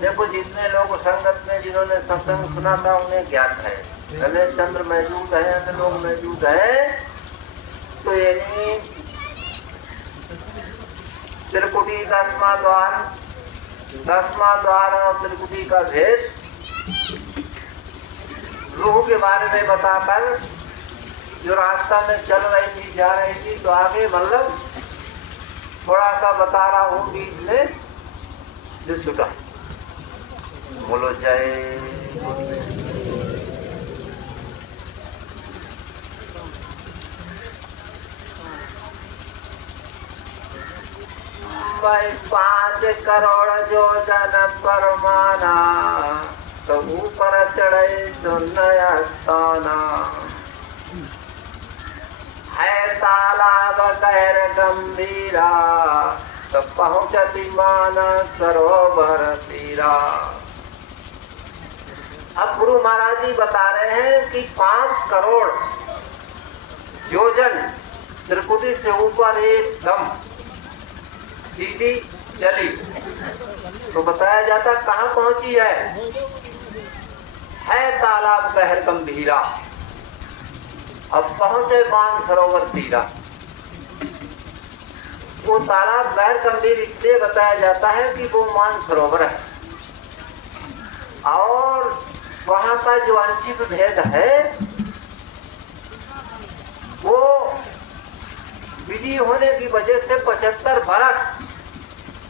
देखो जितने लोग संगत में जिन्होंने सत्संग सुना था उन्हें ज्ञात है, गणेश चंद्र मौजूद है, अन्य लोग मौजूद है। तो यानी त्रिकुटी 10वां द्वार और त्रिकुटी का भेद रूह के बारे में बताकर जो रास्ता में चल रही थी, जा रही थी, तो आगे मतलब थोड़ा सा बता रहा हूँ बीच में जो छूटा। बोलो जय। मैं 5 करोड़ जो जन परमाना, तो ऊपर चढ़े तो नया स्थाना। है तालाब गैर गंभीरा, तो पहुंचती माना सरोवर तीरा। अब गुरु महाराज जी बता रहे हैं कि 5 करोड़ योजन त्रिकुटी से ऊपर एकदम सीधी चली, तो बताया जाता कहाँ पहुंची है तालाब गहर गंभीरा। अब पहुंचे मानसरोवर तीरा। वो तालाब गैर गंभीर इसलिए बताया जाता है कि वो मानसरोवर है, और वहां का जो अंशिक भेद है वो विधि होने की वजह से 75 बरस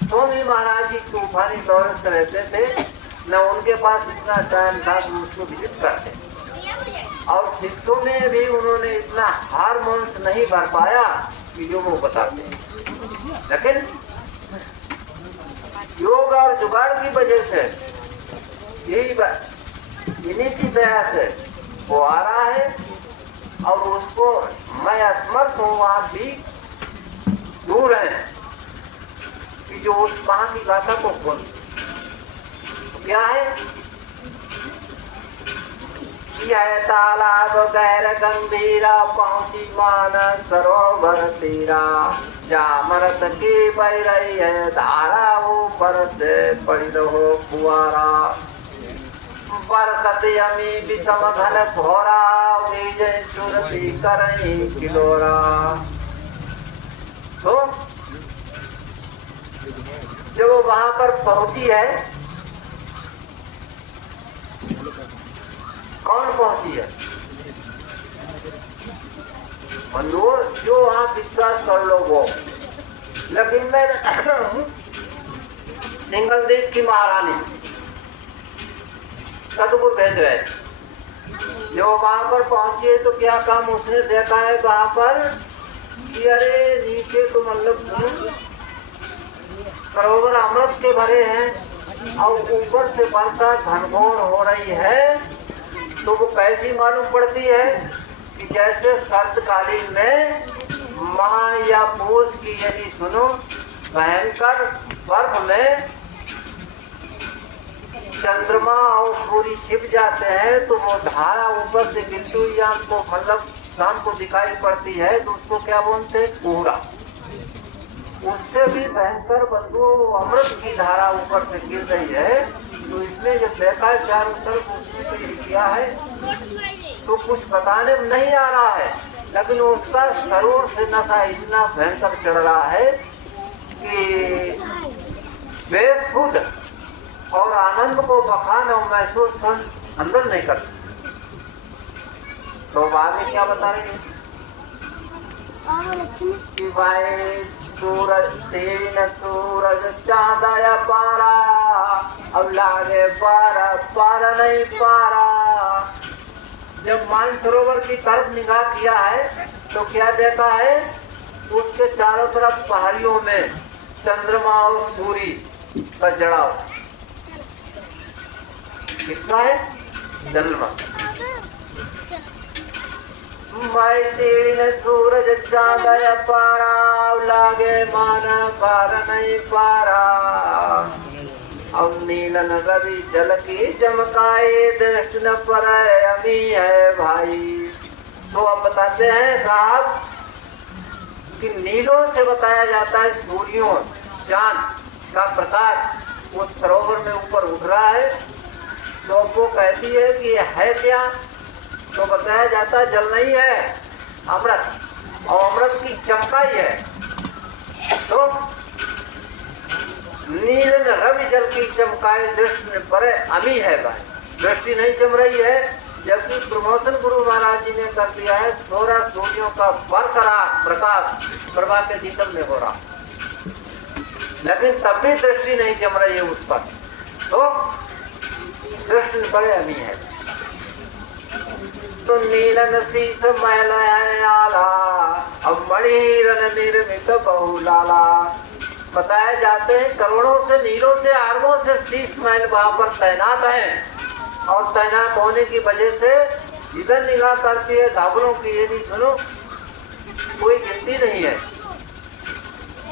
स्वामी महाराज जी तूफानी दौर से रहते थे, न उनके पास इतना टाइम था कि उसको विजिट करते, और शिष्यों में भी उन्होंने इतना हार्मोन्स नहीं भर पाया कि जो वो बताते हैं। लेकिन योग और जुगाड़ की वजह से यही बात, इन्हीं की दया से वो आ रहा है, और उसको मैं असमर्थ हूँ, आप भी दूर है कि जो उस वहां की गाथा को खोल। क्या है? तालाब गैर गंभीरा, पहुंची मानस सरोवर तीरा। जामरत की बह रही है धारा, ऊपर से पड़ी रहो फुआरा। बरसत यमी विषम घन घोरा, विजय सुरती करई किलोरा। तो जब वो वहां पर पहुंची है, कौन पहुंची है? बंधुओं, जो आप विश्वास कर लो वो। लेकिन मैं सिंगलदेव की महारानी सदगुरु भेज रहे, जो वहां पर पहुंची है, तो क्या काम उसने देखा है वहां पर कि अरे नीचे तो मतलब सरोवर अमृत के भरे हैं और ऊपर से वर्षा घनघोर हो रही है। तो वो कैसी मालूम पड़ती है कि जैसे शरतकालीन में माह या पूस की यदि सुनो भयंकर बर्फ में चंद्रमा और सूर्य छिप जाते हैं, तो वो धारा ऊपर से गिरती हुई आपको मतलब शाम को दिखाई पड़ती है, तो उसको क्या बोलते हैं? कोहरा। उससे भी भयंकर बंधुओं अमृत की धारा ऊपर से गिर रही है। तो इसने जब देखा है चारों तरफ, उसने तो ये किया है, तो कुछ बताने में नहीं आ रहा है, लेकिन उसका शरीर से नशा इतना भयंकर चढ़ रहा है कि बेसुध और आनंद को बखान और महसूस अंदर नहीं कर। तो आगे क्या बता रहे हैं कि भाई सूरज तेरी न सूरज चांदा पारा, अब लागे पारा पारा नहीं पारा। जब मानसरोवर की तरफ निगाह किया है तो क्या देखा है? उसके चारों तरफ पहाड़ियों में चंद्रमा और सूर्य का जड़ाव। कितना है? चंद्रमा। मैं तेरी सूरज चांदा पारा, लागे माना पारा नहीं पारा। अब नीलन रवि जल की चमकाए, दृष्टि न पर अमी है भाई। तो अब बताते हैं साहब कि नीलों से बताया जाता है सूर्यों चांद, का प्रकाश उस सरोवर में ऊपर उठ रहा है। तो वो कहती है कि ये है क्या? तो बताया जाता है जल नहीं है, अमृत, और अमृत की चमकाई है। तो नील रवि जल की चमकाए दृष्टि में परे अमी है भाई, दृष्टि नहीं जम रही है। जबकि प्रमोशन गुरु महाराज जी ने कर दिया है 16 सूर्यों का बरकरार प्रकाश प्रभा के जीतल में हो रहा, लेकिन तब भी दृष्टि नहीं जम रही है उस पर। तो दृष्टि में परे अमी है। तो नीलन शीस मैल है आला, अब मणिरन निर्मित बहुलाला। बताए जाते हैं करोड़ों से नीलों से अरबों से शीश मैल वहां पर तैनात है, और तैनात होने की वजह से इधर निगाह करती है धाबलों की, ये नहीं सुनो कोई गिनती नहीं है।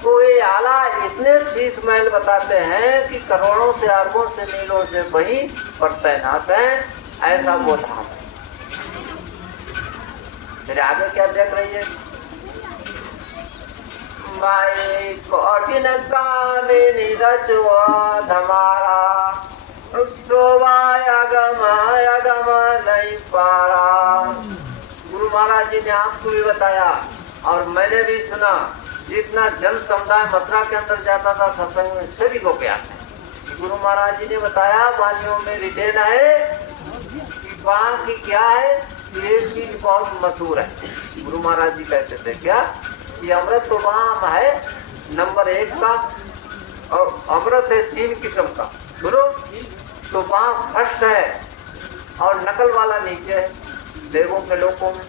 तो ये आला इतने शीश महल बताते हैं कि करोड़ों से अरबों से नीलों से वहीं पर तैनात है, ऐसा वो धाम है। मेरे आगे क्या देख रही है? माई कठिन कामिनी रचुआ धमारा, अगम नहीं पारा। गुरु महाराज जी ने आपको भी बताया और मैंने भी सुना, जितना जन समुदाय मथुरा के अंदर जाता था सत्संग में सभी को क्या गुरु महाराज जी ने बताया वालियों में रिटेन है कि वहाँ की क्या है, ये चीज बहुत मशहूर है। गुरु महाराज जी कहते थे क्या कि अमृत तो वहाँ है नंबर 1 का, और अमृत है 3 किस्म का गुरु, तो वहाँ फर्स्ट है और नकल वाला नीचे है देवों के लोगों में,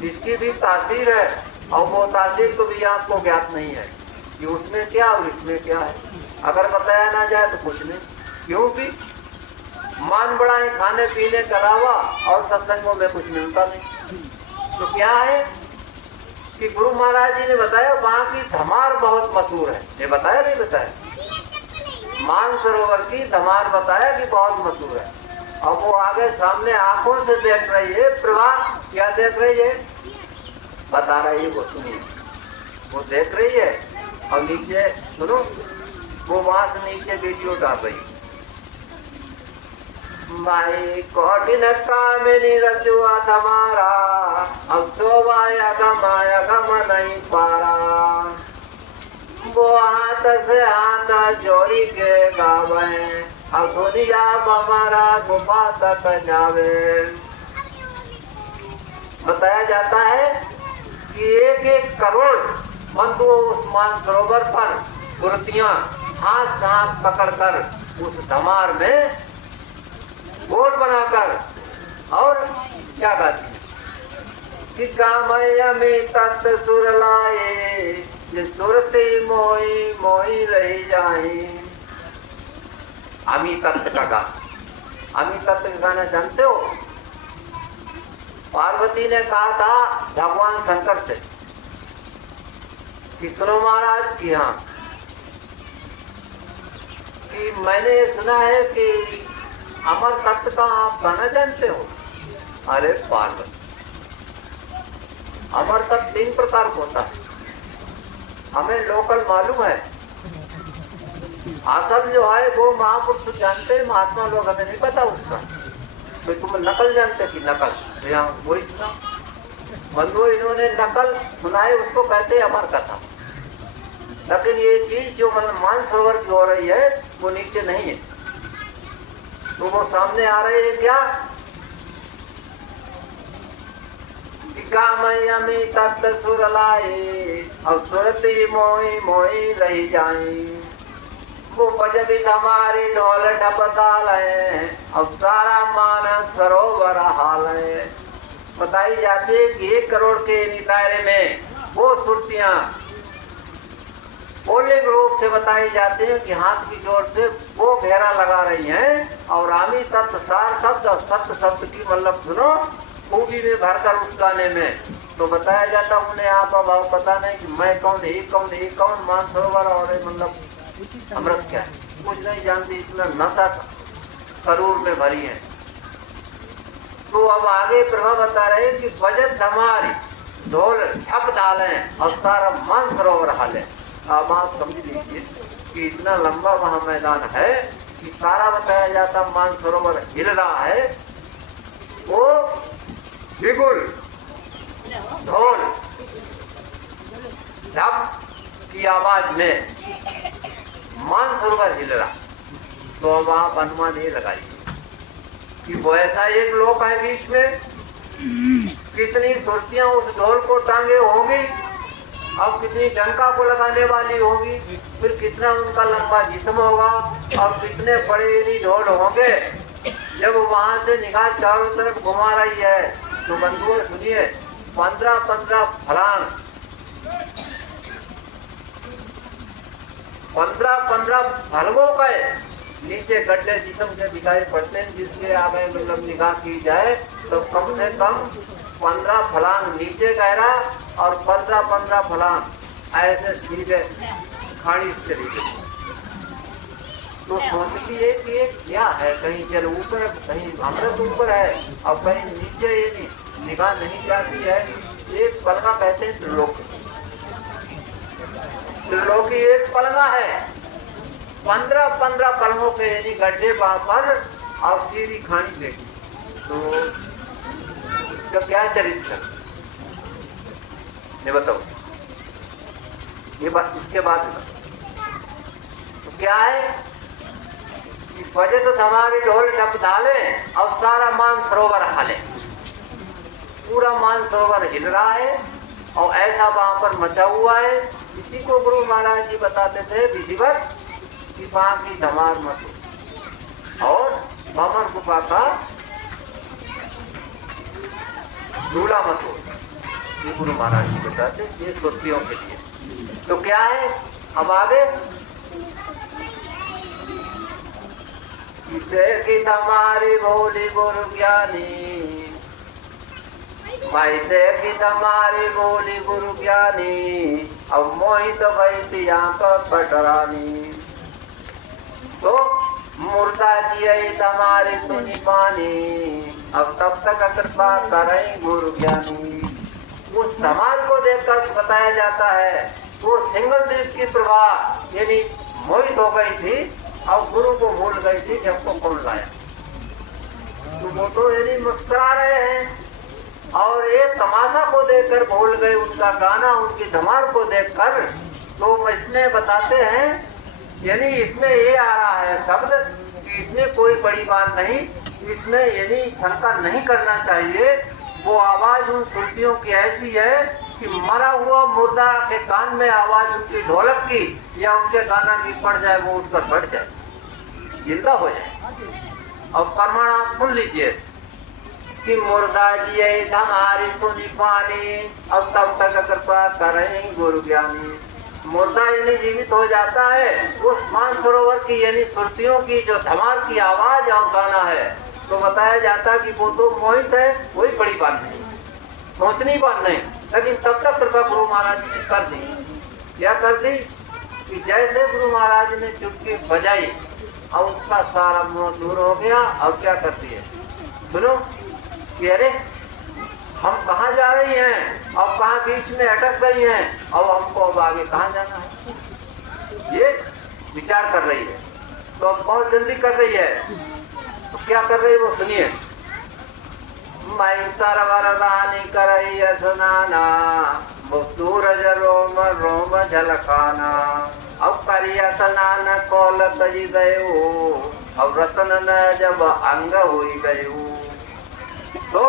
जिसकी भी तासीर है, और वो तासीर को भी आपको ज्ञात नहीं है कि उसमें क्या और इसमें क्या है। अगर बताया ना जाए तो कुछ नहीं, क्योंकि मान बढ़ाए खाने पीने के अलावा और सत्संगों में कुछ मिलता नहीं। तो क्या है कि गुरु महाराज जी ने बताया वहाँ की धमार बहुत मशहूर है। ये बताया नहीं बताया? मानसरोवर की धमार बताया कि बहुत मशहूर है। और वो आगे सामने आंखों से देख रही है प्रवाह, क्या देख रही है बता रही है, वो सुनिए। वो देख रही है और नीचे सुनो, वो वहां से नीचे वीडियो डाल रही है। माई कठिन कामिनी रचुआ धमारा, अब शोभाया गम नहीं पारा। वो हाथ से हाथ जोड़ी के गावे, अब दुनिया हमारा गुफा तक जावे। बताया जाता है कि 1-1 करोड़ बंधुओं उस मानसरोवर पर सुरतियां हाथ से हाथ पकड़कर उस धमार में गोल बनाकर और क्या गाती है कि कामयमी तत् सुर लाए, ये सुरती मोही मोही रही जाए। अमी तत्व का गाना, अमी तत्व का गाना जानते हो? पार्वती ने कहा था भगवान शंकर से कि सुनो महाराज की हाँ कि मैंने सुना है कि अमर तत्व का आप गाना जानते हो। अरे पार्वती, अमर तत्व 3 प्रकार का होता है, हमें लोकल मालूम है। असल जो है वो महापुरुष जानते हैं, महात्मा लोग हमें नहीं पता उसका। तो तुम नकल जानते कि नकल, यहाँ वही सुना बंधु, इन्होंने नकल सुनाए, उसको कहते हैं अमर कथा। लेकिन ये चीज जो मानसरोवर की हो रही है वो नीचे नहीं है, तो वो सामने आ रहे हैं क्या कामयमी तत् सुर लाए, अब सुरती मोही मोही रही जाए। वो बजती हमारी ढोल ढपताल है, अब सारा मानस सरोवर हाल है। बताई जाती है कि 1 करोड़ के दायरे में वो सुरतियां बोलने के रूप से बताई जाती है कि हाथ की जोर से वो घेरा लगा रही हैं, और आमी तत्व सार शब्द और सत्य शब्द की मतलब सुनो खूबी में भरकर उस गाने में। तो बताया जाता उन्हें आप अभाव पता नहीं कि मैं कौन, ये कौन, ये कौन, मानसरोवर और मतलब अमृत क्या है, कुछ नहीं जानती। इतना नशा करूर में भरी है। तो अब आगे प्रभा बता रहे कि बजट हमारी ढोल ठप डालें और सारा मानसरोवर हालें। अब आप समझ लीजिए कि इतना लंबा वहां मैदान है कि सारा बताया जाता मानसरोवर हिल रहा है। वो बिगुल, ढोल, ढप की आवाज में मानसरोवर हिल रहा। तो अब आप अनुमान ये लगाइए कि वो ऐसा एक लोक है बीच में, कितनी सुर्तियां उस ढोल को टांगे होंगी, अब कितनी डंका को लगाने वाली होगी, फिर कितना उनका लंबा जिस्म होगा और कितने बड़े ढोल होंगे। जब वहां से निगाह चारों तरफ घुमा रही है तो बंधुओं सुनिए, 15-15 फलांग, 15-15 फलगों के नीचे गड्ढे जिस्म के दिखाई पड़ते हैं, जिसके आगे मतलब निगाह की जाए तो कम से कम 15 फलांग नीचे गहरा और 15-15 फलांग ऐसे सीधे खाड़ी से चली। तो सोचती है कि ये क्या है, कहीं जल ऊपर, कहीं अमृत ऊपर है और कहीं नीचे ये निगाह नहीं जाती है। एक पलंगा कहते हैं त्रिलोकी, त्रिलोकी एक पलंगा है, 15-15 पलंगों के यानी गड्ढे वहां पर और सीधी खानी देखी। तो इसका क्या चरित्र ये बताओ, ये बात इसके बाद तो क्या है कि बजे तो हमारी ढोल ढप डाले और सारा मानसरोवर हाले, पूरा मानसरोवर हिल रहा है और ऐसा वहां पर मचा हुआ है। इसी को गुरु महाराज जी बताते थे विधिवत कि वहां की धमार मत हो और भमर गुफा का झूला मत हो, ये गुरु महाराज जी बताते, ये सुर्तियों के लिए। तो क्या है अब आगे कि तुम्हारी भोली गुरु ज्ञानी, वैसे कि तुम्हारी बोली गुरु ज्ञानी, अब मोहित वैसी पर पटरानी। तो मुर्दा जी तुम्हारी सुनी पानी, अब तब तक कृपा करें गुरु ज्ञानी। उस धमाल को देखकर बताया जाता है वो सिंगल द्वीप की प्रभा यानी मोहित हो गई थी और गुरु को भूल गई थी कि हमको कौन लाया। तो वो तो यानी मुस्कुरा रहे हैं और ये तमाशा को देखकर भूल गए उनका गाना, उनकी धमाल को देखकर। तो इसमें बताते हैं यानी इसमें ये आ रहा है शब्द कि इसमें कोई बड़ी बात नहीं, इसमें यानी शंका नहीं करना चाहिए। वो आवाज उन सुर्तियों की ऐसी है कि मरा हुआ मुर्दा के कान में आवाज उनकी ढोलक की या उनके गाना की पड़ जाए, वो उठकर बढ़ जाए, जिंदा हो जाए। और प्रमाण आप सुन लीजिए कि मुर्दा जी हमारी सुनी पानी, अब तब तक कृपा करें गुरु ज्ञानी। मुर्दा यानी जीवित हो जाता है उस मानसरोवर की यानी सुर्तियों की जो धमाल की आवाज और गाना है। तो बताया जाता कि वो तो मोहित है, कोई बड़ी बात नहीं, सोचनी बात नहीं। लेकिन तब तक कृपा गुरु महाराज ने कर दी। क्या कर दी कि जैसे गुरु महाराज ने चुटकी बजाई और उसका सारा मोह दूर हो गया। और क्या करती है सुनो कि अरे हम कहाँ जा रही हैं और कहाँ बीच में अटक गई हैं और हमको अब आगे कहाँ जाना है, ये विचार कर रही है। तो अब बहुत जल्दी कर रही है। तो क्या कर रही है वो सुनिए। मैं सरवर रानी करई स्नाना, सूरज रोम रोम झलकाना, अब करिया स्नान कौल तजी गयो, अब रतन न जब अंग हुई गयो। तो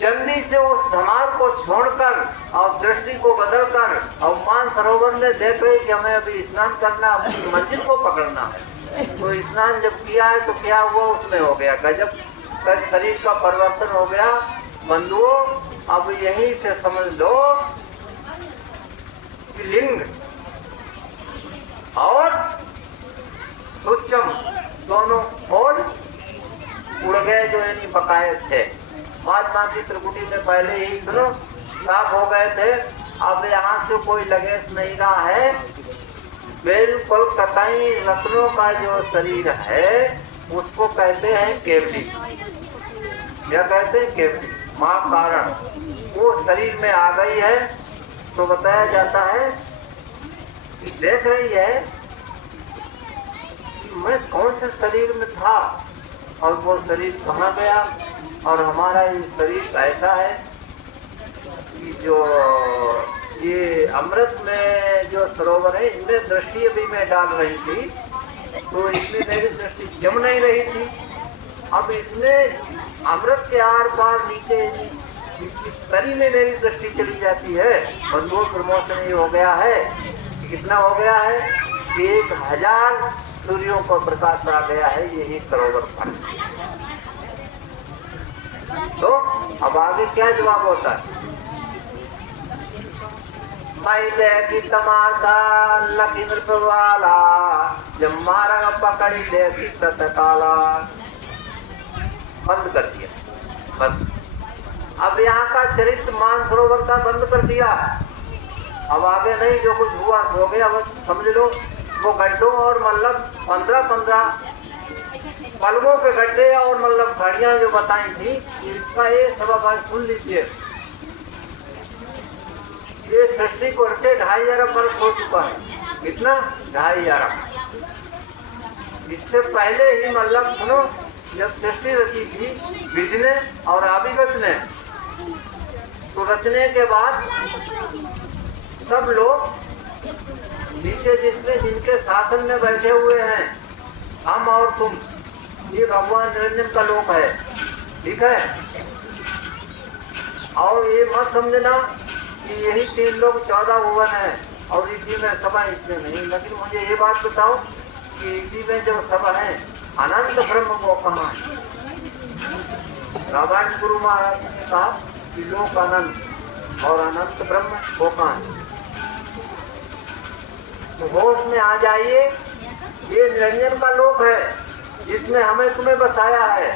जल्दी से उस धमाल को छोड़कर और दृष्टि को बदलकर और मानसरोवर में देख रही कि हमें अभी स्नान करना, अपनी मंजिल को पकड़ना है। तो स्नान जब किया है तो क्या हुआ, उसमें हो गया गजब, शरीर का परिवर्तन हो गया। बंधुओं अब यहीं से समझ लो कि लिंग और सूक्ष्म दोनों खोल उड़ गए जो यानी बकाये थे। महात्मा की त्रिकुटी में पहले ही सुनो साफ हो गए थे। अब यहाँ से कोई लगेज नहीं रहा है, बिल्कुल कतई रत्नों का जो शरीर है उसको कहते हैं केवली। क्या कहते हैं केवली, मां कारण वो शरीर में आ गई है। तो बताया जाता है कि देख रही है कि मैं कौन से शरीर में था और वो शरीर कहाँ गया, और हमारा ये शरीर ऐसा है कि जो ये अमृत में जो सरोवर है इनमें दृष्टि अभी मैं डाल रही थी तो इसमें मेरी दृष्टि जम नहीं रही थी। अब इसमें अमृत के आर पार नीचे इसकी तरी में मेरी दृष्टि चली जाती है। बंधुओं प्रमोशन ये हो गया है कि कितना हो गया है कि 1000 सूर्यों को प्रकाश आ गया है यही सरोवर पर। तो अब आगे क्या जवाब होता है? पहले की तमाशा लकी नृप वाला जब मारा पकड़ी ले की तत्काला। बंद कर दिया बस। अब यहाँ का चरित्र मानसरोवर का बंद कर दिया। अब आगे नहीं, जो कुछ हुआ हो गया बस समझ लो। वो गड्ढों और मतलब 15-15 पलवों के गड्ढे और मतलब घड़ियां जो बताई थी इसका ये सबब आज सुन लीजिए। ये सृष्टि को रचे 2500 वर्ष हो चुका है। कितना? 2500। इससे पहले ही मतलब सुनो, जब सृष्टि रची थी विधि ने और अभिगत ने, तो रचने के बाद सब लोग नीचे जिनके शासन में बैठे हुए हैं, हम और तुम, ये भगवान निरंजन का लोक है, ठीक है। और ये मत समझना कि यही 3 लोग 14 भुवन है और इसी में सभा इसमें नहीं। लेकिन मुझे ये बात बताओ कि इसी में जो सभा है अनंत ब्रह्म वो कहाँ है? रामायण गुरु महाराज ने कहा कि लोक अनंत और अनंत ब्रह्म वो कहाँ है? तो होश में आ जाइए, ये निरंजन का लोक है जिसमें हमें तुम्हें बसाया है।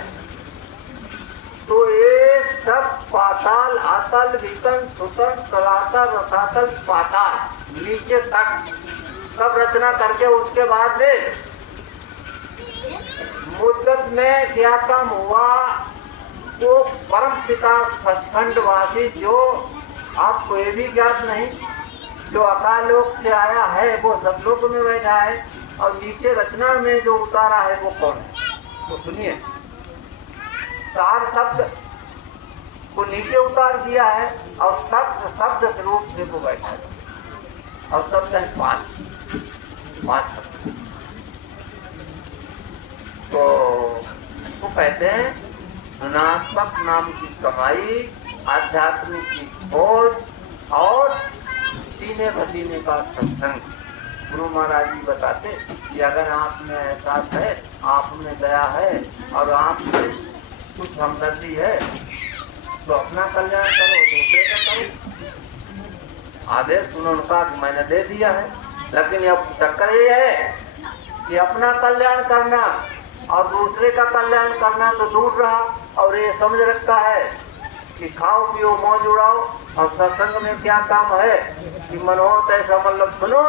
तो ये सब पाताल, आतल, विकन, सुतन, तलातल, रसातल, पाताल नीचे तक सब रचना करके उसके बाद में मुद्दत में क्या काम हुआ, वो परम पिता सचखंड वासी जो आपको ये भी ज्ञात नहीं, जो अकाल लोक से आया है वो सब लोक में बैठा है, और नीचे रचना में जो उतारा है वो कौन है? तो सुनिए, 4 शब्द को नीचे उतार दिया है और शब्द स्वरूप से वो बैठा है, और शब्द है 5 शब्द। तो वो कहते हैं धनात्मक नाम की कमाई, आध्यात्म की खोज और सीने पसीने का सत्संग। गुरु महाराज जी बताते कि अगर आप में एहसास है, आप में दया है और आप में कुछ हमदर्दी है तो अपना कल्याण करो, दूसरे का करो। आदेश उन्होंने मैंने दे दिया है, लेकिन अब चक्कर ये है कि अपना कल्याण करना और दूसरे का कल्याण करना तो दूर रहा, और ये समझ रखता है कि खाओ पियो मौज उड़ाओ, और सत्संग में क्या काम है कि मनोहर ऐसा मतलब सुनो,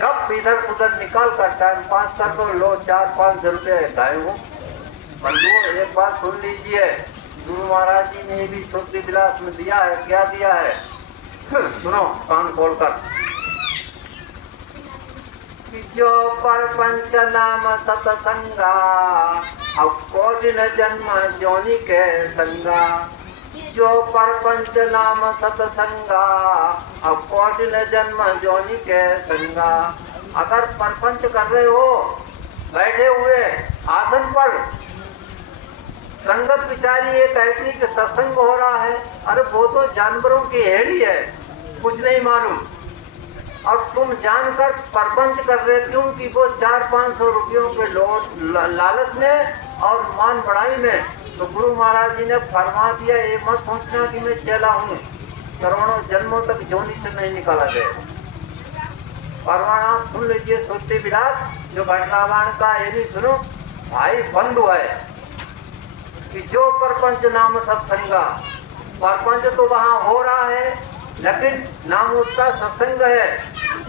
कब इधर उधर निकाल कर टाइम पास कर दो, लो 4-5 रुपये गाय हूँ। बंधुओं एक बात सुन लीजिए, गुरु महाराज जी ने भी शुद्धि विलास में दिया है। क्या दिया है? सुनो कान खोलकर। जो परपंच नाम सतसंगा अब कोटिन जन्म जोनि के संगा। जो परपंच नाम सतसंगा अब कोटिन जन्म जोनि के संगा। अगर परपंच कर रहे हो बैठे हुए आसन पर, संगत विचारी एक ऐसी कि सत्संग हो रहा है, अरे वो तो जानवरों की हेड़ी है, कुछ नहीं मालूम, और तुम जानकर परपंच कर रहे क्योंकि वो 400-500 रुपयों के लालच में और मान बढ़ाई में। तो गुरु महाराज जी ने फरमा दिया, ये मत सोचना कि मैं चला हूँ, करोड़ों जन्मों तक जोनी से नहीं निकाला गया। परमाणा सुन लीजिए, सुरती विलास जो घटनावान का ये भी सुनो भाई, बंधु है कि जो परपंच नाम सत्संगा। परपंच तो वहाँ हो रहा है लेकिन नाम उसका सत्संग है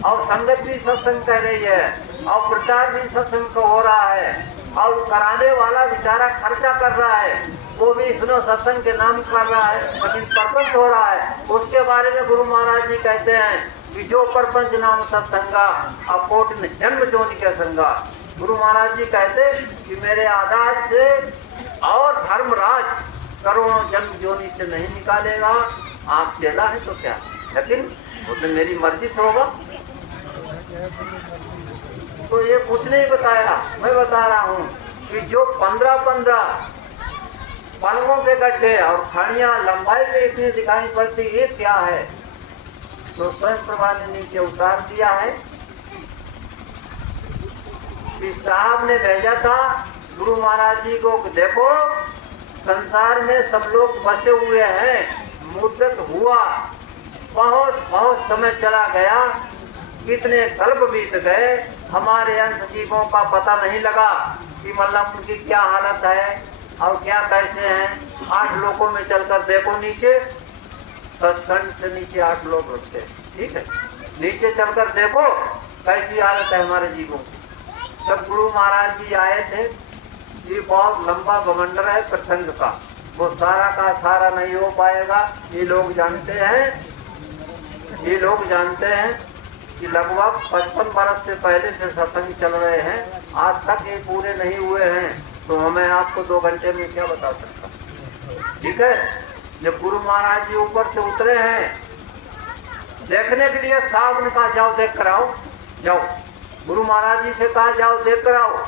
और संगत भी सत्संग कह रही है और प्रचार भी सत्संग का हो रहा है और कराने वाला बेचारा खर्चा कर रहा है, वो भी इसमें सत्संग के नाम कर रहा है, लेकिन परपंच हो रहा है। उसके बारे में गुरु महाराज जी कहते हैं कि जो परपंच नाम सत्संगा अकोट जन्म जोनि के संगा। गुरु महाराज जी कहते कि मेरे आदास से और धर्मराज करोड़ों जन्म जोनि से नहीं निकालेगा। आप चेला है तो क्या, लेकिन वो तो मेरी मर्जी से होगा। तो ये कुछ नहीं बताया, मैं बता रहा हूँ कि जो 15-15 पलंगों के गड्ढे और खड़ियां लंबाई में इतनी दिखाई पड़ती, ये क्या है? तो स्वयं प्रभा ने नीचे उतार दिया है कि साहब ने भेजा था गुरु महाराज जी को, देखो संसार में सब लोग बसे हुए हैं, मुद्दत हुआ, बहुत बहुत समय चला गया, कितने कल्प बीत गए, हमारे अंश जीवों का पता नहीं लगा कि मतलब उनकी क्या हालत है और क्या कैसे हैं। 8 लोकों में चलकर देखो, नीचे सचखंड से नीचे 8 लोग होते हैं, ठीक है, नीचे चलकर देखो कैसी हालत है हमारे जीवों की। जब गुरु महाराज जी आए थे, ये बहुत लंबा बवंडर है प्रसंग का, वो सारा का सारा नहीं हो पाएगा। ये लोग जानते हैं कि लगभग 55 वर्ष से पहले से सत्संग चल रहे हैं, आज तक ये पूरे नहीं हुए हैं, तो हमें आपको 2 घंटे में क्या बता सकता, ठीक है। जब गुरु महाराज जी ऊपर से उतरे हैं देखने के लिए, साहब ने कहा जाओ देख कर आओ, जाओ। गुरु महाराज जी से कहा जाओ देख कर आओ।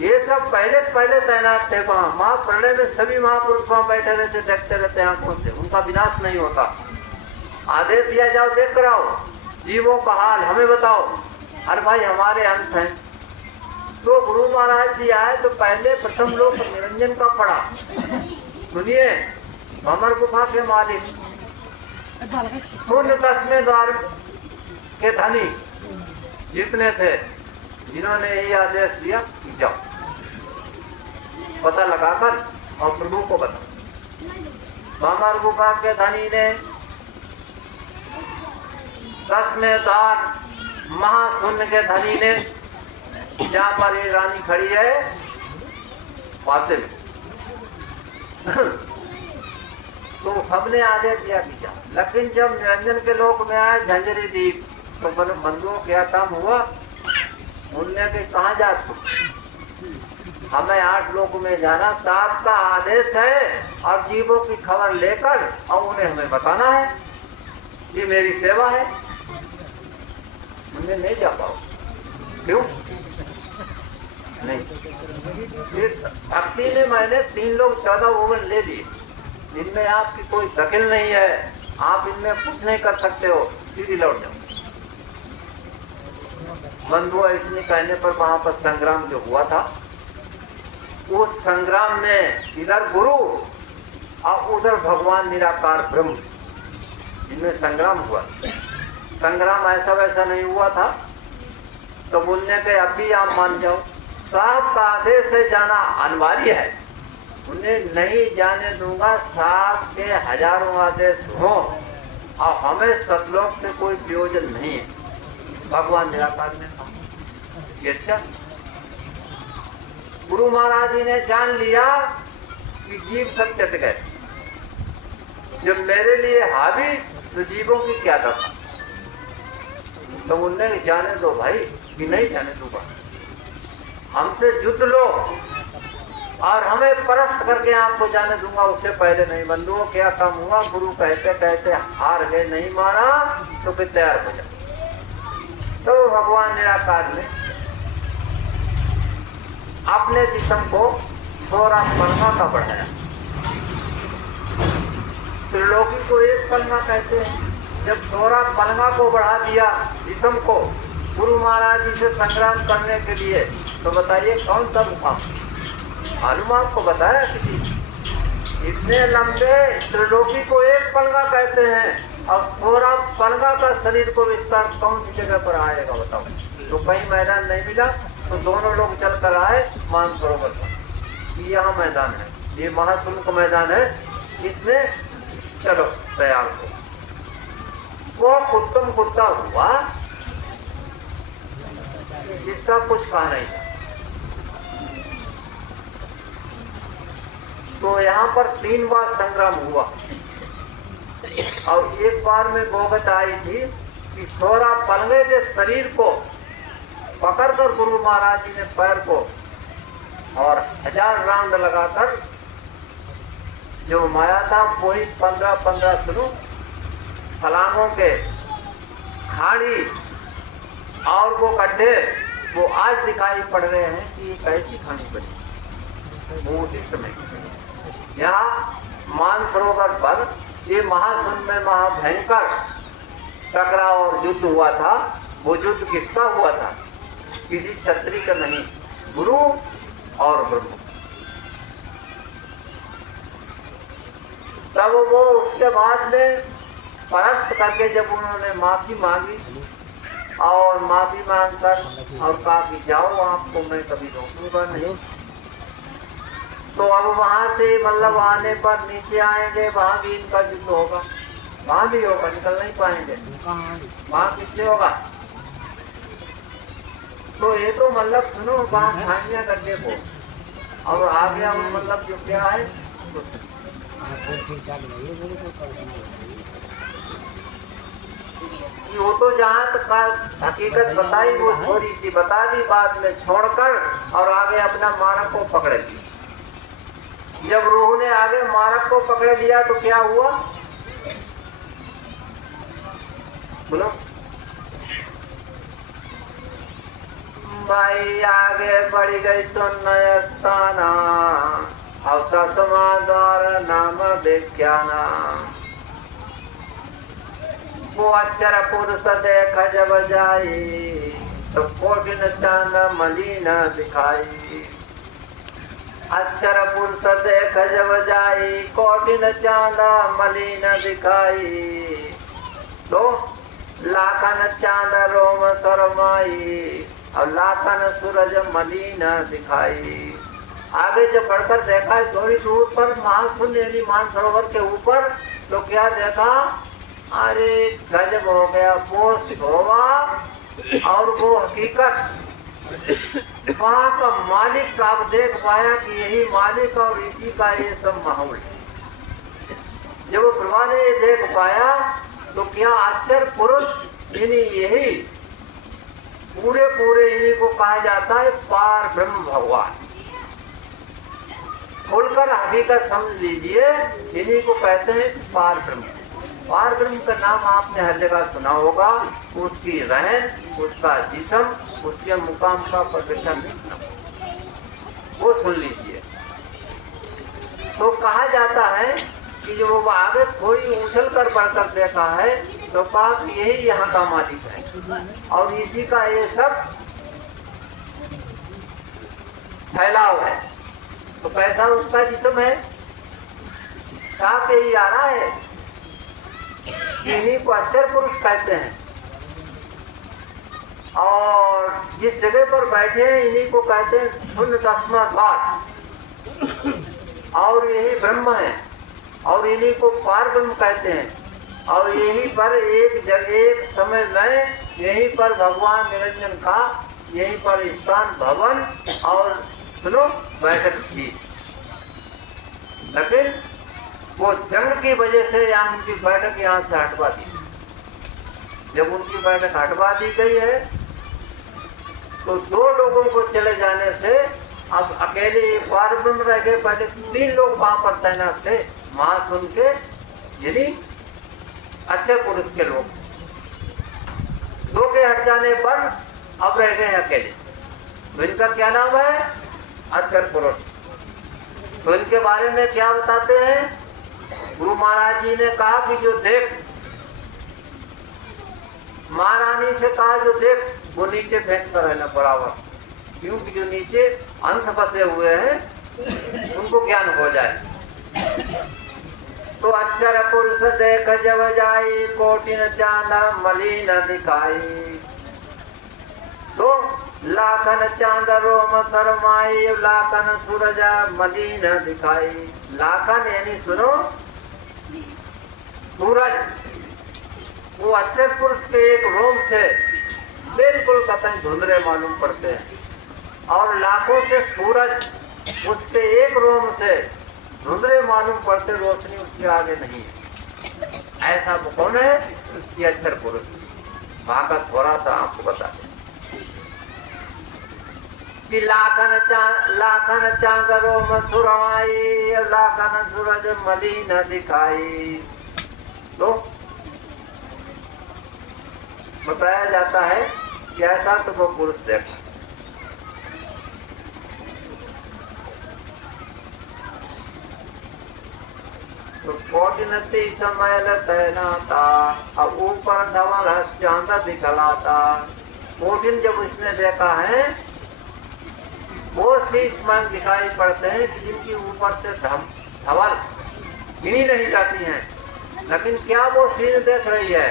ये सब पहले तैनात थे वहां, महाप्रलय में सभी महापुरुष वहां बैठे रहते, देखते रहते आंखों से, उनका विनाश नहीं होता। आदेश दिया जाओ देख कर आओ, जीवों का हाल हमें बताओ। अरे भाई हमारे अंश हैं। तो गुरु महाराज जी आए तो पहले प्रथम लोक निरंजन का पड़ा। सुनिए, भंवर गुफा के मालिक, शून्य 10वें द्वार के धनी जितने थे, जिन्होंने ये आदेश दिया कि जाओ पता लगाकर और प्रभु को बताओ। भंवर गुफा के धनी ने 10वें द्वार महाशून्य के धनी ने, जहाँ पर ये रानी खड़ी है पासे में, तो सबने आदेश दिया कि जा। लेकिन जब निरंजन के लोक में आए झंझरी दीप, तो बंधुओं क्या काम हुआ, उनने के कहाँ जा तू, हमें 8 लोक में जाना, साहब का आदेश है और जीवों की खबर लेकर और उन्हें हमें बताना है, ये मेरी सेवा है। उन्हें नहीं जा पाओ, क्यों नहीं? भक्ति में मैंने 3 लोग 14 ओवन ले लिए, इनमें आपकी कोई दखल नहीं है, आप इनमें कुछ नहीं कर सकते हो, सीधी लौट जाओ। बंधुआ इसने कहने पर वहां पर संग्राम जो हुआ था, उस संग्राम में इधर गुरु और उधर भगवान निराकार ब्रह्म, इनमें संग्राम हुआ। संग्राम ऐसा वैसा नहीं हुआ था, तो बोलने के अब भी आप मान जाओ, साहब का आदेश है जाना अनिवार्य है, उन्हें नहीं जाने दूंगा। साहब के हजारों आदेश हो और हमें सतलोक से कोई प्रयोजन नहीं है, भगवान निराकार ने कहा। ये अच्छा, गुरु महाराज जी ने जान लिया कि जीव सब चट गए, जब मेरे लिए हावी तो जीवों की क्या दशा। तो उन्हें जाने दो भाई, कि नहीं जाने दूंगा, हमसे युद्ध लो और हमें परस्त करके आपको जाने दूंगा, उससे पहले नहीं। बंधुओं क्या काम हुआ, गुरु कहते कहते हार गए, नहीं मारा तो फिर तैयार हो जाए। तो भगवान निराकार ने अपने जिस्म को थोड़ा पलंगा का बढ़ाया। त्रिलोकी को एक पलंगा कहते हैं। जब थोड़ा पलंगा को बढ़ा दिया जिस्म को गुरु महाराज जी से संग्राम करने के लिए, तो बताइए कौन सा मुकाम मालूम आपको, बताया किसी? इतने लंबे त्रिलोकी को एक पलंगा कहते हैं, और थोड़ा पलंगा का शरीर को विस्तार कौन सी जगह पर आएगा बताओ? तो कहीं मैदान नहीं मिला, तो दोनों लोग चल कर आए मानसरोवर पर, यहाँ मैदान है, ये महाशुल्क मैदान है, इसमें चलो तैयार हो। वो उत्तम कुत्ता हुआ जिसका कुछ कहा नहीं था। तो यहाँ पर 3 बार संग्राम हुआ और एक बार में भोगत आई थी कि छोरा पलंगे के शरीर को पकड़कर गुरु महाराज जी ने पैर को और 1000 राउंड लगाकर जो माया था वही 15-15 सुनो फलांगों के खाड़ी और वो गड्ढे वो आज दिखाई पड़ रहे हैं कि ये कैसी खानी पड़ी वो उसी समय। यहाँ मानसरोवर पर ये महासुन में महाभयंकर टकराव और युद्ध हुआ था। वो युद्ध किसका हुआ था? किसी क्षत्रिय का नहीं, गुरु और ब्रह्म। तब वो उसके बाद में परस्त करके जब उन्होंने माफी मांगी और माफी मांगकर और कहा कि जाओ आपको मैं कभी रोकूंगा नहीं। तो अब वहां से मतलब आने पर नीचे आएंगे, वहां भी इनका युद्ध होगा, वहां भी होगा, निकल नहीं पाएंगे, वहां किससे होगा? तो ये तो मतलब सुनो वहां खानिया गड्ढे को और आ गया मतलब जो क्या है वो तो जहाँ तक हकीकत बताई वो थोड़ी सी बता दी, बाद में छोड़कर और आगे अपना मारक को पकड़ लिया। जब रूह ने आगे मारक को पकड़ लिया तो क्या हुआ बोलो? भाई आगे बढ़ गई सुन्नयस्ताना और तस्मा द्वार नाम विज्ञाना। वो अक्षर पुरुष देख जब जाई तो कोटिन चांद मलिन दिखाई। अक्षर पुरुष देख जब जाई कोटिन चांद मलिन दिखाई। तो लाखन चांद रोम शरमाई और लाखन सूरज मलिन दिखाई। आगे जब बढ़कर देखा थोड़ी दूर पर महासुन यानी मानसरोवर के ऊपर तो क्या देखा? अरे गजब हो गया, वो शोभा और वो हकीकत। वहाँ का मालिक का आप देख पाया कि यही मालिक और इसी का ये सब माहौल है। जब वो प्रभा ने ये देख पाया तो क्या अक्षर पुरुष यानी यही पूरे इन्हीं को कहा जाता है पार ब्रह्म भगवान। खोलकर हकीकत समझ लीजिए, इन्हीं को कहते हैं पार ब्रह्म। पार ब्रह्म का नाम आपने हर जगह सुना होगा, उसकी रहन, उसका जिस्म, उसके मुकाम का प्रदर्शन नहीं सुना, वो सुन लीजिए। तो कहा जाता है कि जो वो आगे थोड़ी उछल कर बढ़कर देखा है तो कहा कि यही यहाँ का मालिक है और इसी का ये सब फैलाव है। तो पैसा उसका जिस्म है, साफ यही आ रहा है। इन्हीं को अक्षर पुरुष कहते हैं और जिस जगह पर बैठे हैं इन्हीं को कहते हैं शून्य तस्मा द्वार और यही ब्रह्म है और इन्हीं को पार ब्रह्म कहते हैं। और यहीं पर एक जगह एक समय में यहीं पर भगवान निरंजन का यहीं पर स्थान भवन और सुनो बैठक थी। लेकिन वो जंग की वजह से यहाँ उनकी बैठक यहाँ से हटवा दी। जब उनकी बैठक हटवा दी गई है तो 2 लोगों को चले जाने से अब अकेले पार ब्रह्म रह गए। पहले 3 लोग वहां पर तैनात थे, महासुन के यानी अच्छे पुरुष के लोग। 2 के हट जाने पर अब रह गए अकेले। तो इनका क्या नाम है? अक्षर पुरुष। तो इनके बारे में क्या बताते हैं? गुरु महाराज जी ने कहा कि जो देख, महारानी से कहा जो देख वो नीचे फेंक कर रहना बराबर, क्योंकि जो नीचे अंश फंसे हुए हैं उनको ज्ञान हो जाए। तो अक्षर पुरुष देख जब जाई कोटिन चांद मलिन दिखाई। तो लाखन चांद रोम शरमाई लाखन सूरज मलिन दिखाई। लाखन यानी सुनो सूरज, वो अच्छे पुरुष के एक रोम से बिल्कुल कतई धुंधले मालूम पड़ते हैं, और लाखों से सूरज उसके एक रोम से धुंधले मालूम पड़ते, रोशनी उसके आगे नहीं है। ऐसा वो कौन है? ये अक्षर पुरुष। वहां का थोड़ा सा आपको बता दें कि लाखन चांदरो मसुराई, लाखन सूरज मलिन दिखाई। तो बताया जाता है कि ऐसा तो वो पुरुष देखा। तो कोटिनती समय तैनाता, अब ऊपर धवल चांद दिखलाता। कोटिन जब उसने देखा है, वो शीश मन दिखाई पड़ते हैं कि जिनकी ऊपर से धवल गिनी नहीं जाती हैं, लेकिन क्या वो सीन देख रही है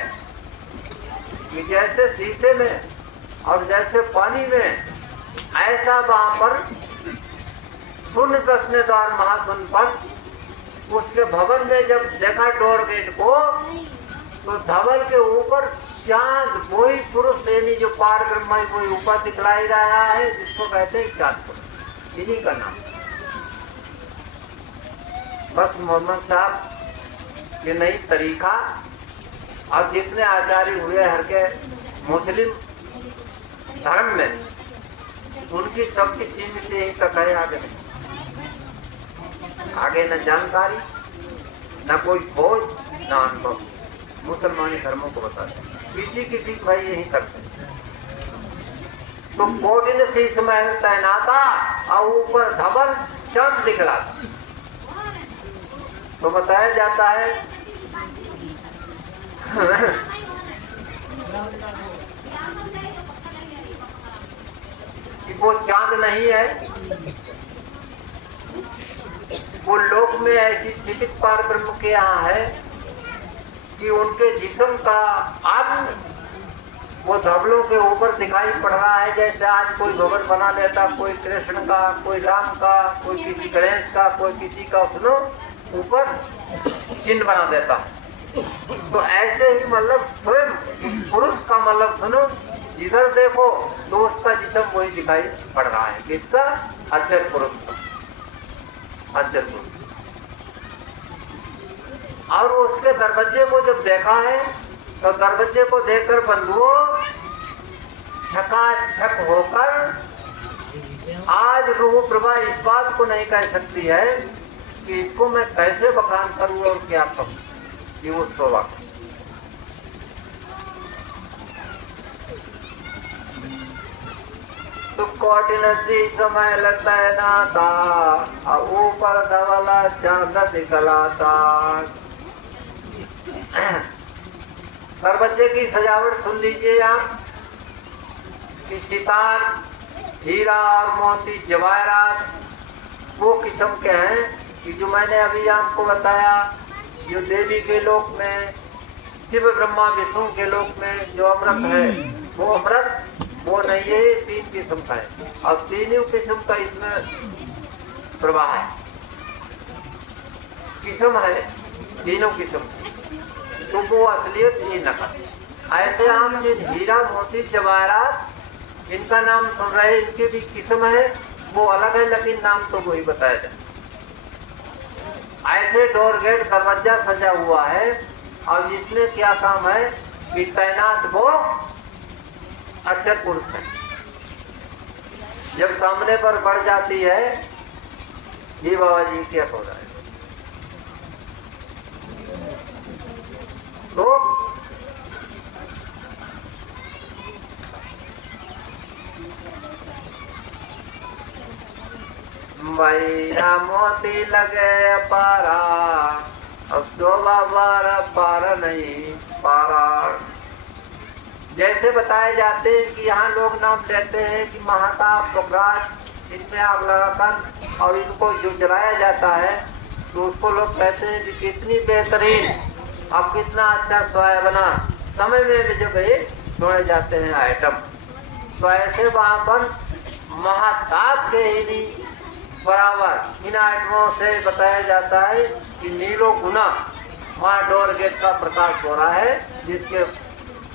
कि जैसे शीशे में और जैसे पानी में, ऐसा वहां पर शून्य दसने द्वार महाशून्य पर उसके भवन में जब देखा डोर गेट को, तो धवल के ऊपर चांद, वही पुरुष यानी जो पार ब्रह्म वही ऊपर दिखलाई रहा है, जिसको कहते हैं चांद पुरुष, इन्हीं का नाम। बस मोहम्मद साहब ये नई तरीका, और जितने आचार्य हुए हर के मुस्लिम धर्म में, उनकी सबकी सीमित यही तक है, आगे नहीं। आगे न जानकारी, न कोई खोज, न अनुभव। मुसलमानी धर्मों को बताते किसी किसी भाई यही तक है। तो कोटिन शीश महल तैनाता, और ऊपर धवल चांद दिखलाता। तो बताया जाता है कि वो चांद नहीं है, वो लोक में ऐसी स्थिति पार ब्रह्म के यहाँ है कि उनके जिस्म का आत्म वो धवलों के ऊपर दिखाई पड़ रहा है। जैसे आज कोई भवन बना लेता, कोई कृष्ण का, कोई राम का, कोई किसी गणेश का, कोई किसी का, सुनो ऊपर चिन्ह बना देता। तो ऐसे ही मतलब स्वयं पुरुष का मतलब सुनो, जिधर देखो तो उसका जिस्म वही दिखाई पड़ रहा है। किसका? अक्षर पुरुष का, अक्षर पुरुष। और उसके दरवाजे को जब देखा है, तो दरवाजे को देखकर बंधुओं छकाछक होकर आज रूह प्रभा इस बात को नहीं कह सकती है कि इसको मैं कैसे बखान करूं और क्या कहूं, कि वो शोभा। तो कोटिन सी समय लगता है नाता, और ऊपर धवला चांद दिखलाता। दरवाजे की सजावट सुन लीजिए आप कि सितार, हीरा और मोती जवाहरात वो किस्म के हैं कि जो मैंने अभी आपको बताया, जो देवी के लोक में, शिव ब्रह्मा विष्णु के लोक में जो अमृत है, वो अमृत वो नहीं है, 3 किस्म का है, और तीनों किस्म का इसमें प्रवाह है, किस्म है तीनों किस्म। तो वो असलियत ये नकल। ऐसे हम जो हीरा मोती जवाहरात इनका नाम सुन रहे हैं, इनके भी किस्म है, वो अलग है, लेकिन नाम तो वही बताया जाए। ऐसे डोर गेट दरवाजा सजा हुआ है, और जिसमें क्या काम है कि तैनात वो अक्षर पुरुष है। जब सामने पर बढ़ जाती है, ये बाबा जी क्या हो रहा है, तो मैया मोती लगे पारा, अब दो बार पारा नहीं पारा। जैसे बताए जाते हैं कि यहाँ लोग नाम लेते हैं कि महाताप बगराज, इनमें आग लगाकर और इनको जो जलाया जाता है, तो उसको लोग कहते हैं कि कितनी बेहतरीन अब कितना अच्छा स्वाय बना, समय में भी जो गए छोड़े जाते हैं आइटम। तो ऐसे वहाँ पर महाताप के ही बराबर इन आइटमों से बताया जाता है कि नीलो गुना वहाँ डोर गेट का प्रकाश हो रहा है, जिसके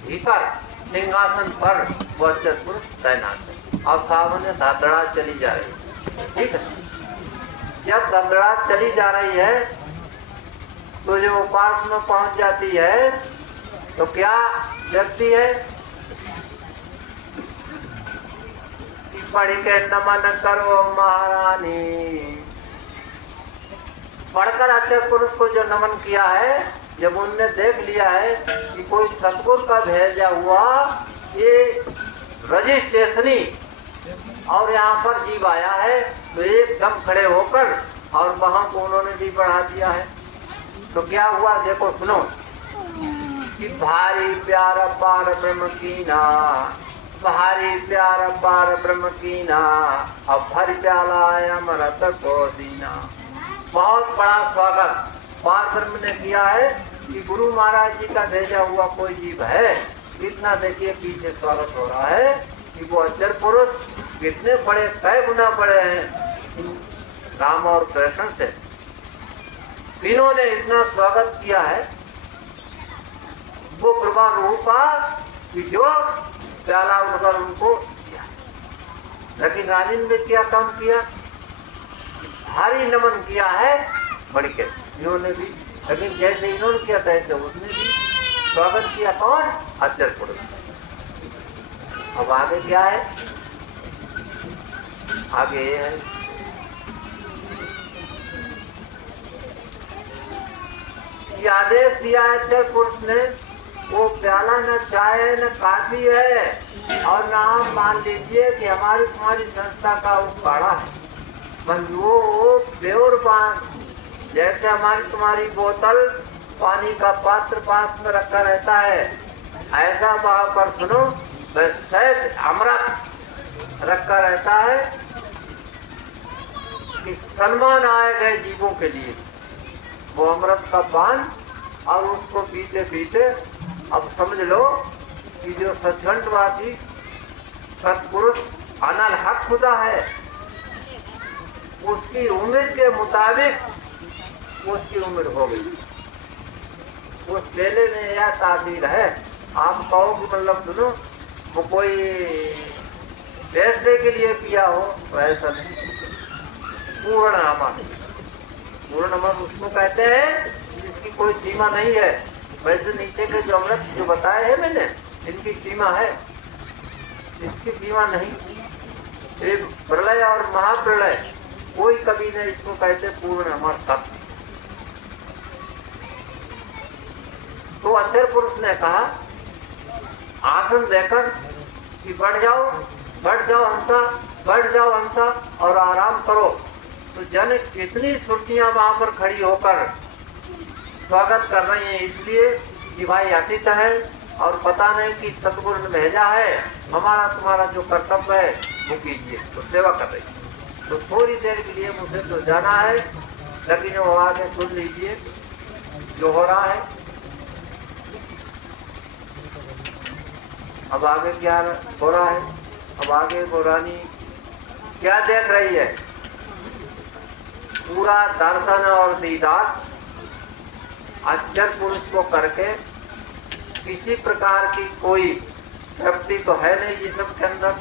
भीतर सिंहासन पर वो अक्षर पुरुष तैनात है। और सामने धड़धड़ा चली जा रही है। ठीक है, जब धड़धड़ा चली जा रही है तो जब वो पास में पहुंच जाती है तो क्या देखती है? पढ़ के नमन करो महारानी। पढ़कर अक्षर पुरुष को जो नमन किया है, जब उनने देख लिया है कि कोई सतगुरु का भेजा हुआ ये रजिस्ट्रेशनी और यहाँ पर जीव आया है, तो एकदम खड़े होकर और वहां को उन्होंने भी बढ़ा दिया है। तो क्या हुआ देखो, सुनो कि भारी प्यार पार ब्रह्म कीना, भारी प्यार पार ब्रह्म कीना, अब भर प्याला अमृत को दीना। बहुत बड़ा स्वागत पार ब्रह्म ने किया है कि गुरु महाराज जी का भेजा हुआ कोई जीव है। कितना देखिए पीछे स्वागत हो रहा है कि वो अक्षर पुरुष कितने बड़े, कई गुना बड़े हैं राम और कृष्ण से। इन्होंने इतना स्वागत किया है वो कृपा रूपा कि जो प्याला उठकर उनको दिया। लेकिन रानी ने क्या काम किया? भारी नमन किया है बड़ी के इन्होंने भी। लेकिन जैसे इन्होंने किया था तो उसने भी स्वागत किया। कौन? अक्षर पुरुष। अब आगे क्या है? आगे ये है कि आदेश दिया अक्षर पुरुष ने, वो प्याला न चाय न काफी है और न आप मान लीजिए कि हमारी तुम्हारी संस्था का वो काढ़ा है। वो प्योर पान, जैसे हमारी तुम्हारी बोतल पानी का पात्र पास में रखा रहता है, ऐसा वहां पर सुनो सहज अमृत रखा रहता है कि सन्मान आए गए जीवों के लिए वो अमृत का पान। और उसको पीते पीते अब समझ लो कि जो सचखंडवासी सतपुरुष अनल हक खुदा है, उसकी उम्र के मुताबिक उसकी उम्र हो गई। उस बेले में यह तासीर है। आप कहो कि मतलब सुनो वो कोई पैसे के लिए पिया हो, तो ऐसा नहीं। पूर्ण अमर, पूर्ण अमर उसको कहते हैं जिसकी कोई सीमा नहीं है। वैसे नीचे के जो अमृत जो बताए हैं मैंने, इनकी सीमा है, इसकी सीमा नहीं। एक प्रलय और महाप्रलय कोई कभी नहीं इसको कहते पूर्ण अमर तत्व। तो अक्षर पुरुष ने कहा आसन देकर कि बढ़ जाओ हंसा, बढ़ जाओ हंसा और आराम करो। तो जन कितनी सुर्तियां वहां पर खड़ी होकर स्वागत कर रही हैं, इसलिए कि भाई अतिथि है और पता नहीं कि सतगुरु ने भेजा है, हमारा तुम्हारा जो कर्तव्य है वो कीजिए। तो सेवा कर रही है। तो थोड़ी देर के लिए मुझे तो जाना है, लेकिन वो आगे सुन लीजिए जो हो रहा है। अब आगे क्या हो रहा है? अब आगे वो रानी क्या देख रही है? पूरा दर्शन और दीदार अक्षर पुरुष को करके किसी प्रकार की कोई तृप्ति तो है नहीं जिस्म के अंदर,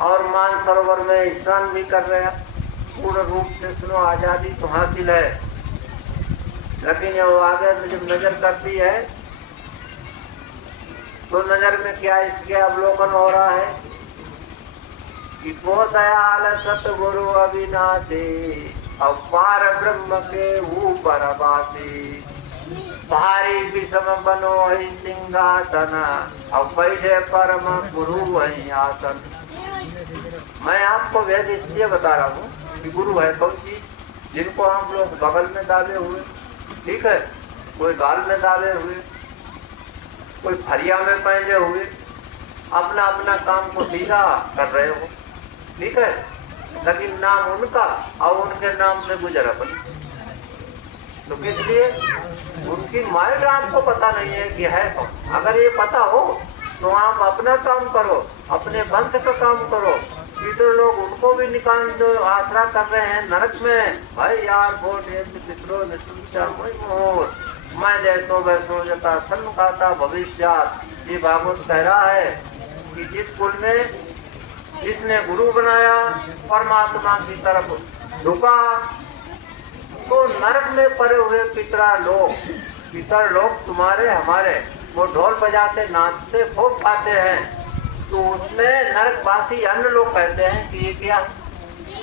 और मानसरोवर में स्नान भी कर रहा। पूर्ण रूप से सुनो आजादी तो हासिल है। लेकिन वो आगे जब नजर करती है तो नजर में क्या इसके अवलोकन हो रहा है कि वो दयाल सतगुरु अविनाशी अपार ब्रह्म के ऊपर बासी, भारी विषम बनो ही सिंहासन अब बैठे परम गुरु वही आसन। मैं आपको वेद इसलिए बता रहा हूँ कि गुरु है कौन चीज जिनको हम लोग बगल में दाबे हुए, ठीक है, कोई गाल में दाबे हुए, कोई फरिया में पहने हुए, अपना अपना काम को सीधा कर रहे हो, ठीक है, लेकिन नाम उनका और उनके नाम से गुजर अपन। तो किस लिए? उनकी माइंड आपको पता नहीं है कि है कौन। अगर ये पता हो तो आप अपना काम करो, अपने वंश का काम करो। पितर लोग उनको भी निकाल दो, आसरा कर रहे हैं नरक में। भाई यार वोट पितरों ने मैं जैसो वैसो यथा सन्मुखाता भविष्यात्। ये भागवत कह रहा है कि जिस कुल में जिसने गुरु बनाया परमात्मा की तरफ झुका, तो नरक में पड़े हुए पितर लोग तुम्हारे हमारे वो ढोल बजाते नाचते खूब खाते हैं, तो उसमें नरकवासी अन्य लोग कहते हैं कि ये क्या,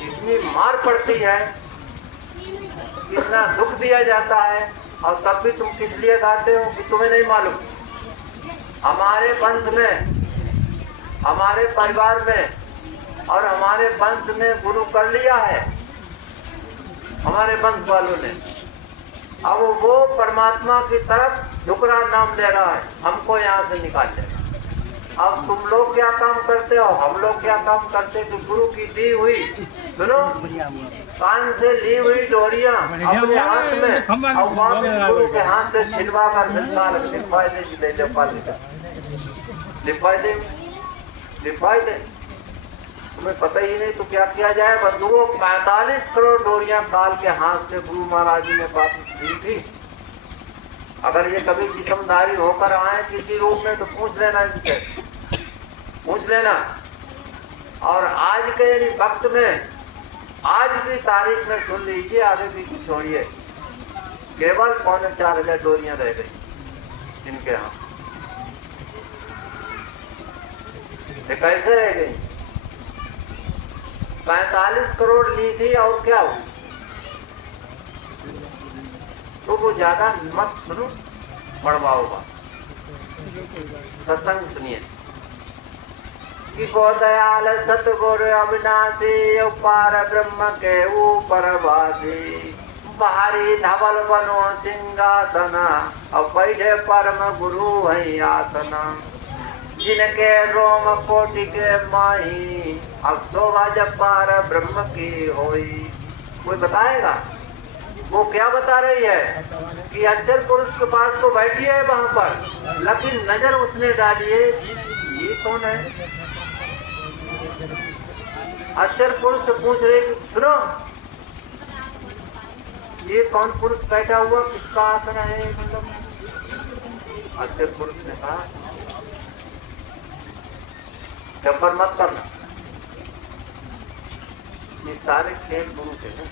इतनी मार पड़ती है, इतना दुख दिया जाता है, और तब भी तुम किस लिए गाते हो कि तुम्हें नहीं मालूम। हमारे वंश में, हमारे परिवार में और हमारे वंश में गुरु कर लिया है हमारे वंश वालों ने। अब वो परमात्मा की तरफ झुकरा नाम ले रहा है, हमको यहाँ से निकाल ले। अब तुम लोग क्या काम करते हो, हम लोग क्या काम करते, कि गुरु की दी हुई, सुनो, कान से ली हुई डोरियां अपने हाथ में और वापस गुरु के हाथ से छिलवा कर लिखवाई दे। तुम्हें पता ही नहीं तो क्या किया जाए। बंधुओं, 45 करोड़ डोरियां काल के हाथ से गुरु महाराज जी ने वापस दी थी। अगर ये कभी जिस्मधारी होकर आए किसी रूप में तो पूछ लेना इनसे, पूछ लेना। और आज के वक्त में, आज की तारीख में सुन लीजिए, आगे भी कुछ छोड़िए, केवल 4,500 डोरियां रह गई इनके यहाँ। ये कैसे रह गई? 45 करोड़ ली थी और क्या हुई? तो वो ज्यादा मत सुनो, बढ़वाओगा। सत्संग सुनिए कि वो दयाल सतगुरु अविनाशी, अपार ब्रह्म के ऊपर वासी, बाहरी धवल बनो सिंहासना, और बैठे परम गुरु है आसना, जिनके रोम कोटि के माही, अब शोभा जब पार ब्रह्म की होई। कोई बताएगा वो क्या बता रही है? कि अक्षर पुरुष के पास तो बैठी है वहां पर, लेकिन नजर उसने डाली है, ये कौन है? अक्षर पुरुष से पूछ रहे कि सुनो, ये कौन पुरुष बैठा हुआ, किसका आसन है? मतलब अक्षर पुरुष ने कहा जबर मत करना, ये सारे खेल गुरु के हैं,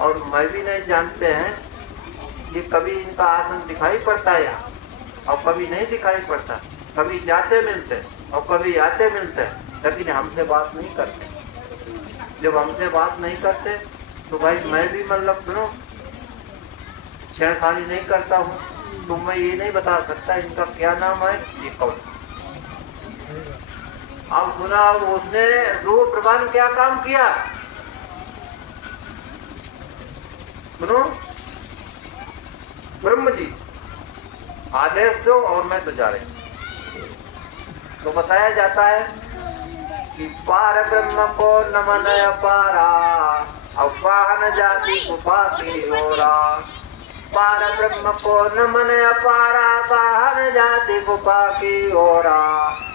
और मैं भी नहीं जानते हैं कि कभी इनका आसन दिखाई पड़ता है यहाँ, और कभी नहीं दिखाई पड़ता, कभी जाते मिलते और कभी आते मिलते, लेकिन हमसे बात नहीं करते। जब हमसे बात नहीं करते तो भाई मैं भी मतलब सुनो, छेड़खानी नहीं करता हूँ, तो मैं ये नहीं बता सकता इनका क्या नाम है, ये कौन। अब सुना, उसने रूप प्रबंध क्या काम किया, सुनो, ब्रह्म जी आदेश दो और मैं तो जा रही। तो बताया जाता है कि पार ब्रह्म को नमन पारा, अपाहन जाति गुफा की ओरा, पार ब्रह्म को नमन पारा, पाहन जाति गुफा की ओरा,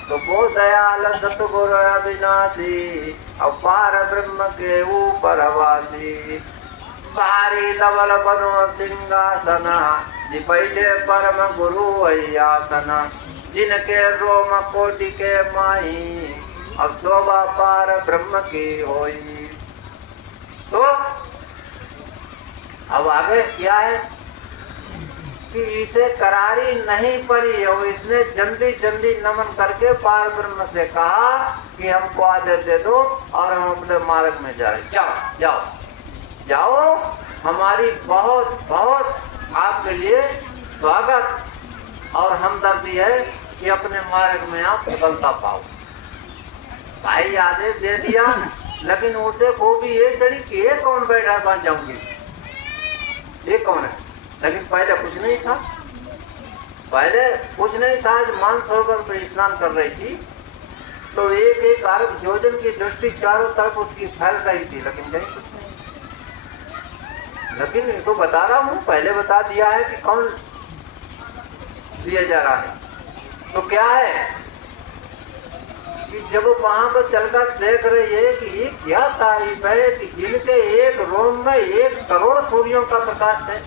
तो वो दयाल सतगुरु अविनाशी, अपार ब्रह्म के ऊपर वासी, बाहरी धवल बनो सिंहासना, जी बैठे परम गुरु आसना, जिनके रोम कोटि के माही, अब शोभा पार ब्रह्म की होई। तो अब आगे क्या है कि इसे करारी नहीं पड़ी, और इसने जल्दी जल्दी नमन करके पार ब्रह्म से कहा कि हमको आदेश दे दो और हम अपने मार्ग में जा रहे। जाओ जाओ जाओ, हमारी बहुत बहुत आपके लिए स्वागत और हमदर्दी है कि अपने मार्ग में आप सफलता पाओ। भाई आदेश दे दिया, लेकिन उसे को भी ये चढ़ी कि ये कौन बैठा बन जाऊंगी, ये कौन है। लेकिन पहले कुछ नहीं था, पहले कुछ नहीं था। मानसरोवर पर स्नान कर रही थी तो एक एक अरब योजन की दृष्टि चारों तरफ उसकी फैल रही थी, लेकिन कहीं कुछ नहीं। लेकिन इनको बता रहा हूँ, पहले बता दिया है कि कौन दिया जा रहा है। तो क्या है कि जब वहां पर चलकर देख रही है कि ये क्या तारीफ है कि जिनके एक रोम में 1 करोड़ सूर्यों का प्रकाश है,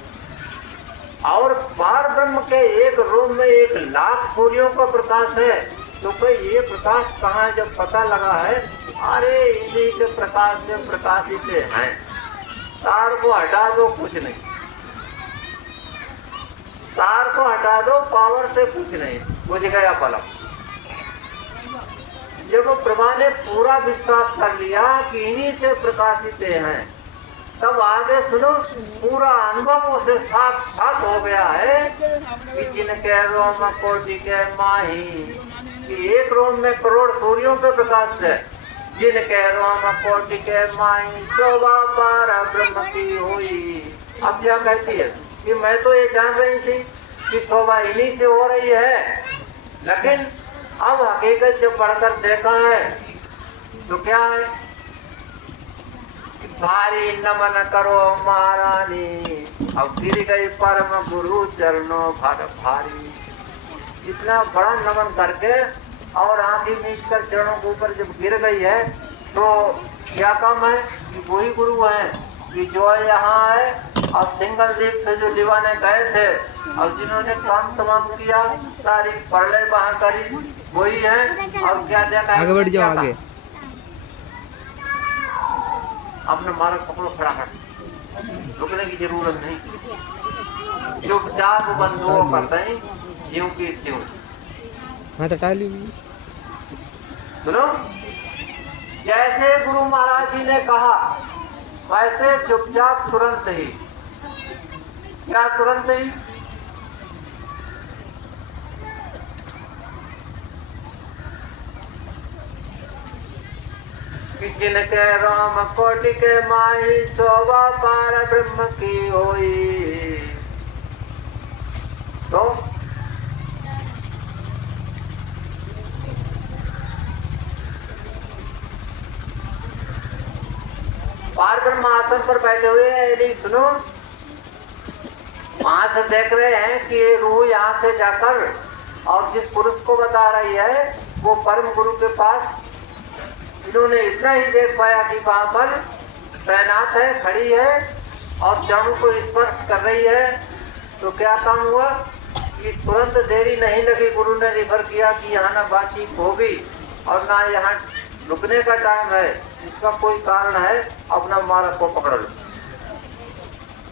और पार ब्रह्म के एक रोम में 1,00,000 सूर्यों का प्रकाश है। तो भाई ये प्रकाश कहाँ जब पता लगा है, अरे इन्हीं के प्रकाश से प्रकाशित हैं। तार को हटा दो कुछ नहीं, तार को हटा दो पावर से कुछ नहीं, बुझ गया पलक। जब प्रभा ने पूरा विश्वास कर लिया कि इन्हीं से प्रकाशित हैं, तब आगे सुनो, पूरा अनुभव उसे साफ हो गया है कि जिनके रोम कोटि के माही, कि एक रोम में करोड़ सूर्यों के प्रकाश है, जिनके रोम कोटि के माही शोभा पार ब्रह्म की हुई। अब क्या कहती है कि मैं तो ये जान रही थी कि शोभा इन्हीं से हो रही है, लेकिन अब हकीकत जब पढ़कर देखा है तो क्या है, भारी नमन करो महारानी, अब गिर गई परम गुरु चरणों भर भारी। इतना बड़ा नमन करके और आंखें मीच कर चरणों के ऊपर जब गिर गई है, तो क्या काम है कि वही गुरु है कि जो यहाँ है और सिंगल दीप से जो लिवाने गए थे और जिन्होंने काम तमाम किया, सारी परलय बहा करी, वही है। और क्या देखा, आगे बढ़ जाओ, आगे अपने मार्ग पकड़ो, फटाफट, रुकने की जरूरत नहीं। चुपचाप बंधुओं करते हैं ज्यों की त्यों। हाँ तो टाली सुनो, जैसे गुरु महाराज जी ने कहा वैसे चुपचाप तुरंत ही, क्या तुरंत ही, कि जिनके रोम कोटि के माही शोभा पार ब्रह्म की होई। तो पार ब्रह्म आसन पर बैठे हुए हैं, यदि सुनो, वहां से देख रहे हैं कि ये रूह यहाँ से जाकर और जिस पुरुष को बता रही है वो परम गुरु के पास, इन्होंने इतना ही देख पाया कि वहां पर तैनात है, खड़ी है और चरणों को स्पर्श कर रही है। तो क्या काम हुआ कि तुरंत देरी नहीं लगी, गुरु ने रिफर किया कि यहाँ ना बातचीत होगी और ना यहाँ रुकने का टाइम है, इसका कोई कारण है, अपना मार्ग को पकड़ लो,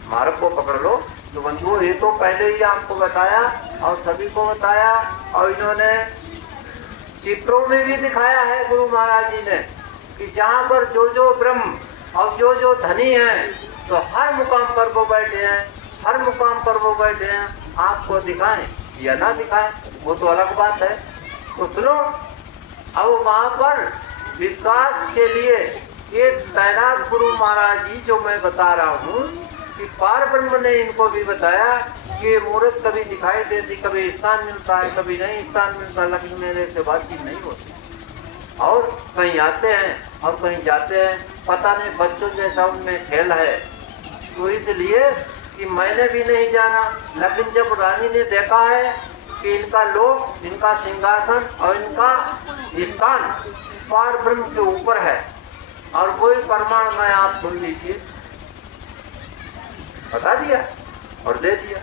मार्ग को पकड़ लो। तो बंधुओं, ये तो पहले ही आपको बताया और सभी को बताया, और इन्होंने चित्रों में भी दिखाया है गुरु महाराज जी ने कि जहाँ पर जो जो ब्रह्म और जो जो धनी हैं, तो हर मुकाम पर वो बैठे हैं, हर मुकाम पर वो बैठे हैं। आपको दिखाएं या ना दिखाएं वो तो अलग बात है। तो सुनो, अब वहां पर विश्वास के लिए एक तैनात गुरु महाराज जी, जो मैं बता रहा हूँ कि पार ब्रह्म ने इनको भी बताया कि मूर्त कभी दिखाई देती, कभी स्थान मिलता है, कभी नहीं स्थान मिलता, लेकिन मेरे से बातचीत नहीं होती, और कहीं आते हैं और कहीं जाते हैं, पता नहीं बच्चों जैसा उनमें खेल है। तो इसलिए कि मैंने भी नहीं जाना, लेकिन जब रानी ने देखा है कि इनका लोक, इनका सिंहासन और इनका स्थान पार ब्रह्म के ऊपर है, और कोई प्रमाण मैं आप सुन लीजिए, बता दिया और दे दिया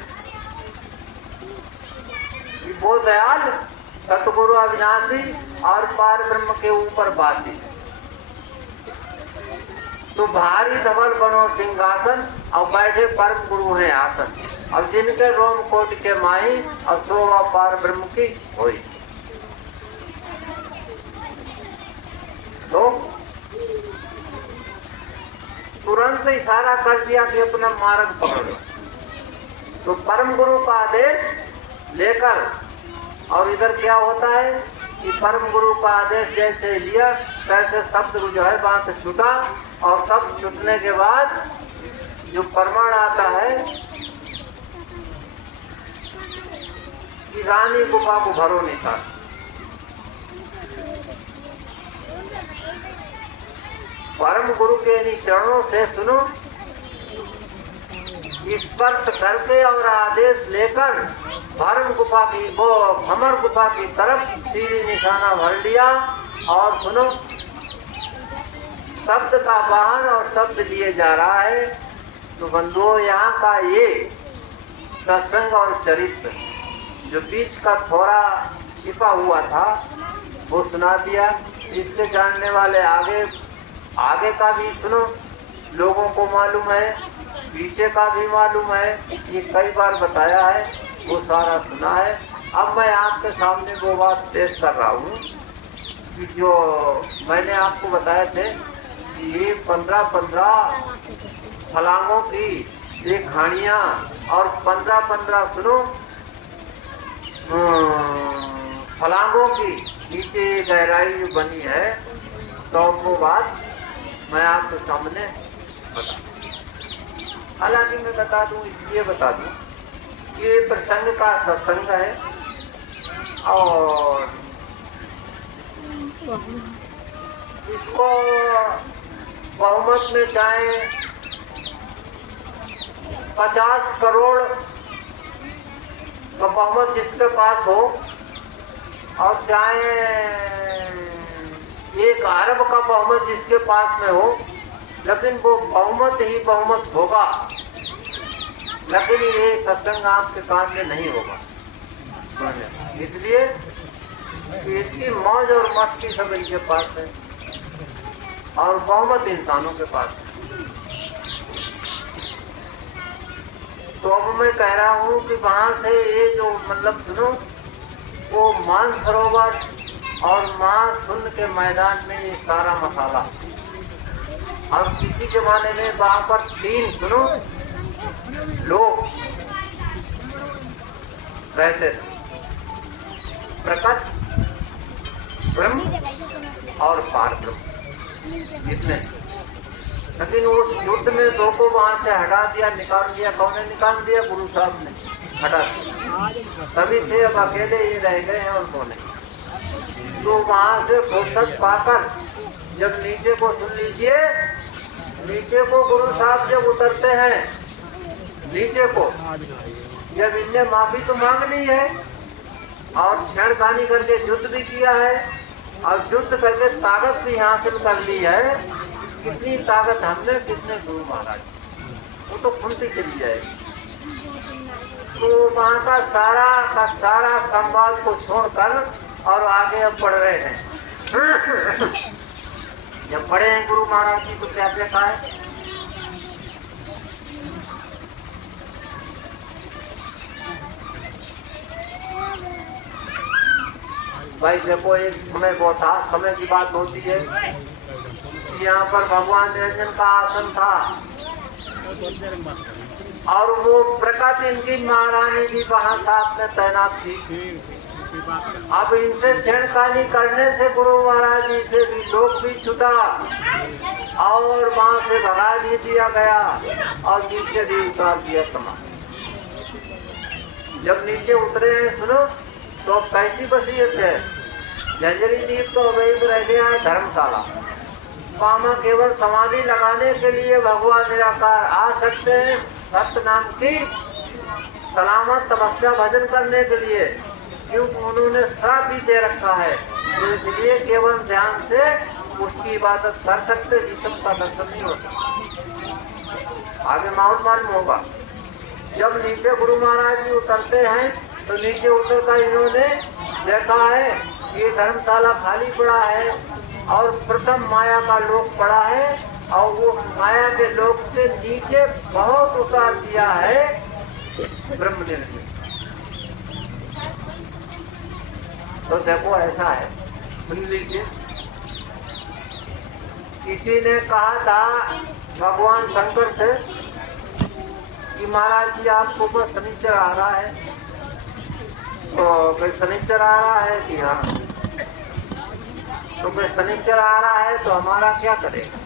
कि वो दयाल सतगुरु अविनाशी और पार ब्रह्म के ऊपर बाती। तो भारी धवल बनो सिंहासन और बैठे परम गुरु हैं आसन, और जिनके रोम कोट के माही और शोभा पार ब्रह्म की होई। तो तुरंत इशारा कर दिया कि अपना मार्ग पकड़ो। तो परम गुरु का आदेश लेकर, और इधर क्या होता है कि परम गुरु का आदेश जैसे लिया तैसे शब्द जो है वहां से छूटा, और शब्द छूटने के बाद जो प्रमाण आता है कि रानी गुफा को भरो नहीं था। परम गुरु के चरणों से सुनो, स्पर्श करके और आदेश लेकर भरम गुफा की, वो भमर गुफा की तरफ सीधी निशाना भर लिया। और सुनो, शब्द का वाहन और शब्द लिए जा रहा है। तो बंधुओं, यहाँ का ये सत्संग और चरित्र, जो बीच का थोड़ा छिपा हुआ था वो सुना दिया। इसके जानने वाले आगे का भी सुनो, लोगों को मालूम है, पीछे का भी मालूम है, ये कई बार बताया है, वो सारा सुना है। अब मैं आपके सामने वो बात पेश कर रहा हूँ कि जो मैंने आपको बताए थे कि ये 15-15 फलांगों की ये कहानियाँ और 15-15 सुनो फलांगों की नीचे गहराई जो बनी है, तो वो बात मैं आपके सामने बता, हालांकि मैं बता दूं, इसलिए बता दूं कि ये प्रसंग का सत्संग है और इसको बहुमत में चाहे 50 करोड़ का बहुमत जिसके पास हो और चाहे 1 अरब का बहुमत जिसके पास में हो, लेकिन वो बहुमत ही बहुमत होगा, लेकिन ये सत्संग आपके कान में नहीं होगा। इसलिए कि इसकी मौज और मस्ती सब इनके पास है और बहुमत इंसानों के पास है। तो अब मैं कह रहा हूँ कि वहां से ये जो मतलब सुनो, वो मानसरोवर और महाशून्य के मैदान में ये सारा मसाला। अब किसी जमाने में वहां पर 3 सुनो लोग रहते थे, प्रकट, ब्रह्म और पार ब्रह्म, इतने। लेकिन उस युद्ध में 2 को वहां से हटा दिया, निकाल दिया। कौन ने निकाल दिया? गुरु साहब ने हटा दिया। तभी से अब अकेले ये रह गए हैं और वो नहीं। तो वहां से फुर्सत पाकर जब नीचे को सुन लीजिए, नीचे को गुरु साहब जब उतरते हैं, नीचे को जब इनने माफी तो मांग ली है और छेड़खानी करके युद्ध भी किया है और युद्ध करके ताकत भी हासिल कर ली है, कितनी ताकत हमने, कितने गुरु महाराज, वो तो खुलती चली जाएगी। तो वहाँ का सारा संवाद को छोड़कर और आगे अब बढ़ रहे हैं। जब पढ़े हैं गुरु महाराज जी को क्या देखा है? भाई देखो, एक समय बहुत था, समय की बात होती है, यहाँ पर भगवान निरंजन का आसन था और वो प्रकट इनकी महारानी जी वहाँ साथ में तैनात थी। अब इनसे छेड़खानी करने से गुरु महाराज जी से भी लोग भी छूटा और वहाँ से भगा भी दिया गया और नीचे भी उतार दिया तमाम। जब नीचे उतरे हैं सुनो, तो कैसी वसीयत है? जंजरी द्वीप तो अवैध रह गया है धर्मशाला, वहाँ केवल समाधि लगाने के लिए भगवान निराकार आ सकते हैं, सत्य नाम की सलामत तपस्या भजन करने के लिए, क्योंकि उन्होंने श्राप भी दे रखा है। तो इसलिए केवल ध्यान से उसकी इबादत कर सकते, जिसम का दर्शन नहीं होता। आगे माहौल मालूम होगा। जब नीचे गुरु महाराज जी उतरते हैं तो नीचे उतर कर इन्होंने देखा है कि धर्मशाला खाली पड़ा है और प्रथम माया का लोक पड़ा है और वो माया के लोक से नीचे बहुत उतार दिया है ब्रह्मदेव ने। तो देखो ऐसा है, सुन लीजिए। किसी ने कहा था भगवान शंकर से कि महाराज जी आपको तो शनिचर आ रहा है, तो भाई शनिचर आ रहा है कि हाँ, तो भाई शनिचर आ रहा है तो हमारा क्या करेगा?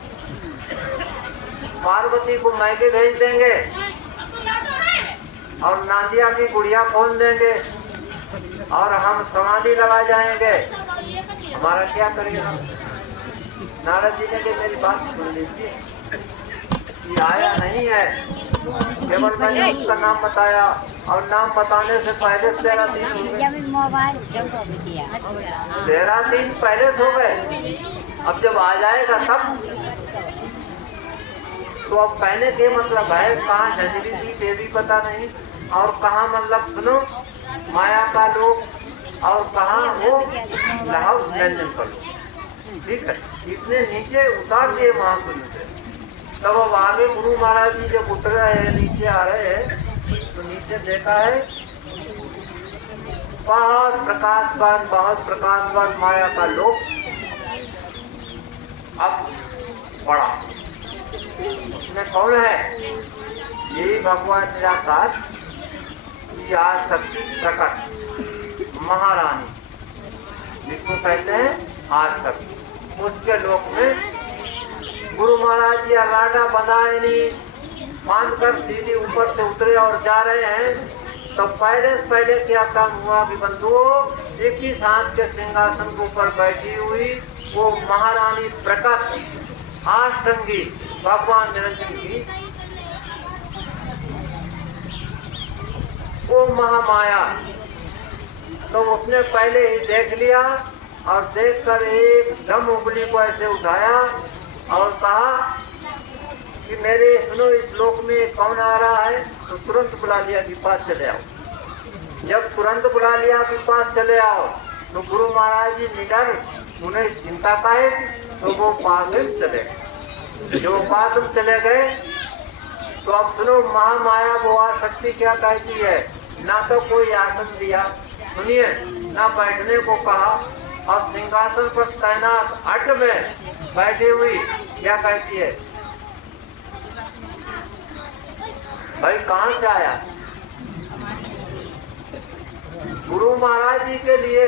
पार्वती को मैके भेज देंगे और नादिया की गुड़िया खोल देंगे और हम समाधि लगा जाएंगे, हमारा क्या करेगा? नारद जी ने कि मेरी बात सुन लीजिए, ये आया नहीं है, केवल मैंने उसका नाम बताया और नाम बताने से पहले 13 दिन हो गए। 13 दिन पहले सो गए, अब जब आ जाएगा तब। तो अब कहने के मतलब है कहाँ झंझरी थी ये भी पता नहीं, और कहाँ मतलब सुनो माया का लोक और कहाँ वो लाहौस व्यंजन का लोक। ठीक है, इतने नीचे उतार दिए महापुरुष से। तब अब आगे गुरु महाराज जी जब उतर रहे हैं, नीचे आ रहे हैं, तो नीचे देखा है बहुत प्रकाशवान माया का लोक अब पड़ा। उसमें कौन है? यही भगवान निराकार की आज शक्ति प्रकट महारानी, जिसको कहते हैं आज शक्ति। उसके लोक में गुरु महाराज जी राडा बनाए नहीं बांध कर सीधी ऊपर से उतरे और जा रहे हैं। तो पहले क्या काम हुआ कि बंधुओं, एक ही हाथ के सिंहासन के ऊपर बैठी हुई वो महारानी प्रकट अष्टंगी भगवान निरंजन की वो महामाया, तो उसने पहले ही देख लिया और देखकर एकदम उंगली को ऐसे उठाया और कहा कि मेरे सुनो इस लोक में कौन आ रहा है? तो तुरंत बुला लिया कि पास चले आओ। जब तुरंत बुला लिया कि पास चले आओ, तो गुरु महाराज जी निडर, उन्हें चिंता का है, तो वो पास में चले गए। जो पास में चले गए तो अब सुनो महामाया वो शक्ति क्या कहती है? ना तो कोई आसन दिया, सुनिए, ना बैठने को कहा, और सिंहासन पर तैनात अट में बैठी हुई क्या कहती है? भाई कहाँ से आया? गुरु महाराज जी के लिए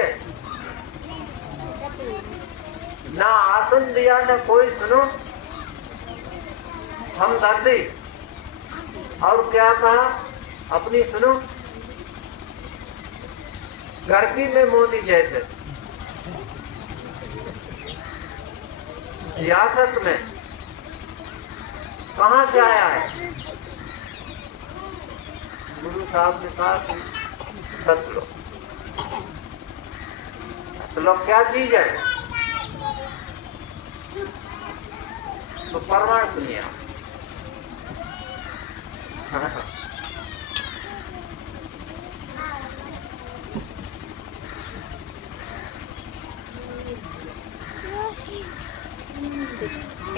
ना आसन दिया ना कोई, सुनो हम दर्दी, और क्या कहा अपनी सुनो घर की में मोदी जैसे सियासत में कहाँ से आया है? गुरु साहब ने कहा कि सतलोक। सतलोक क्या चीज है? तो प्रमाण सुनिए आप।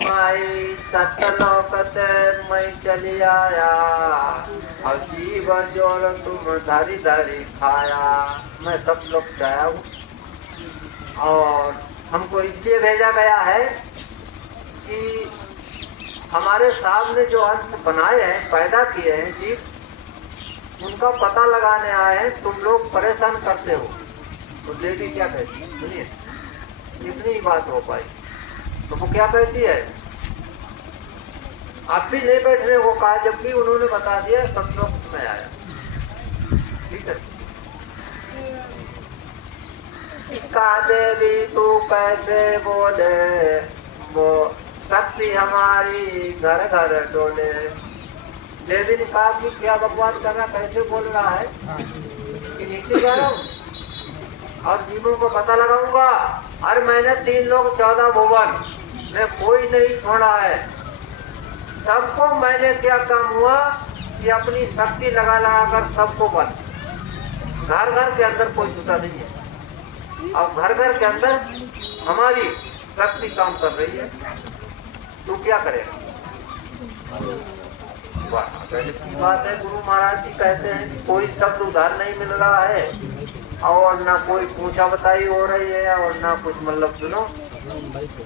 माई सतलोकते मैं चली आया, और जीव जोर तुम धारी धारी खाया। मैं सतलोक से आया हूँ और हमको इसलिए भेजा गया है कि हमारे सामने जो अंश बनाए हैं, पैदा किए हैं जीव, उनका पता लगाने आए हैं। तुम लोग परेशान करते हो। तो देवी क्या कहती है? सुनिए, इतनी ही बात हो पाई। तो वो क्या कहती है? आप भी नहीं बैठने को कहा, जबकि उन्होंने बता दिया सतलोक में आया। ठीक है, का देवी तू कैसे बोले, वो शक्ति हमारी घर घर डोले। देवी ने कहा कि क्या भगवान करना, कैसे बोल रहा है कि नीचे जा रहा हूँ और जीवों को पता लगाऊंगा। अरे मैंने 3 लोग 14 भुवन में कोई नहीं छोड़ा है। सबको मैंने क्या काम हुआ कि अपनी शक्ति लगा लगा कर सबको बंद। घर घर के अंदर कोई छूटा नहीं है और घर घर के अंदर हमारी शक्ति काम कर रही है। तू क्या करेगा? बात है, गुरु महाराज जी कहते हैं कि कोई शब्द उधार नहीं मिल रहा है और ना कोई पूछा बताई हो रही है और ना कुछ मतलब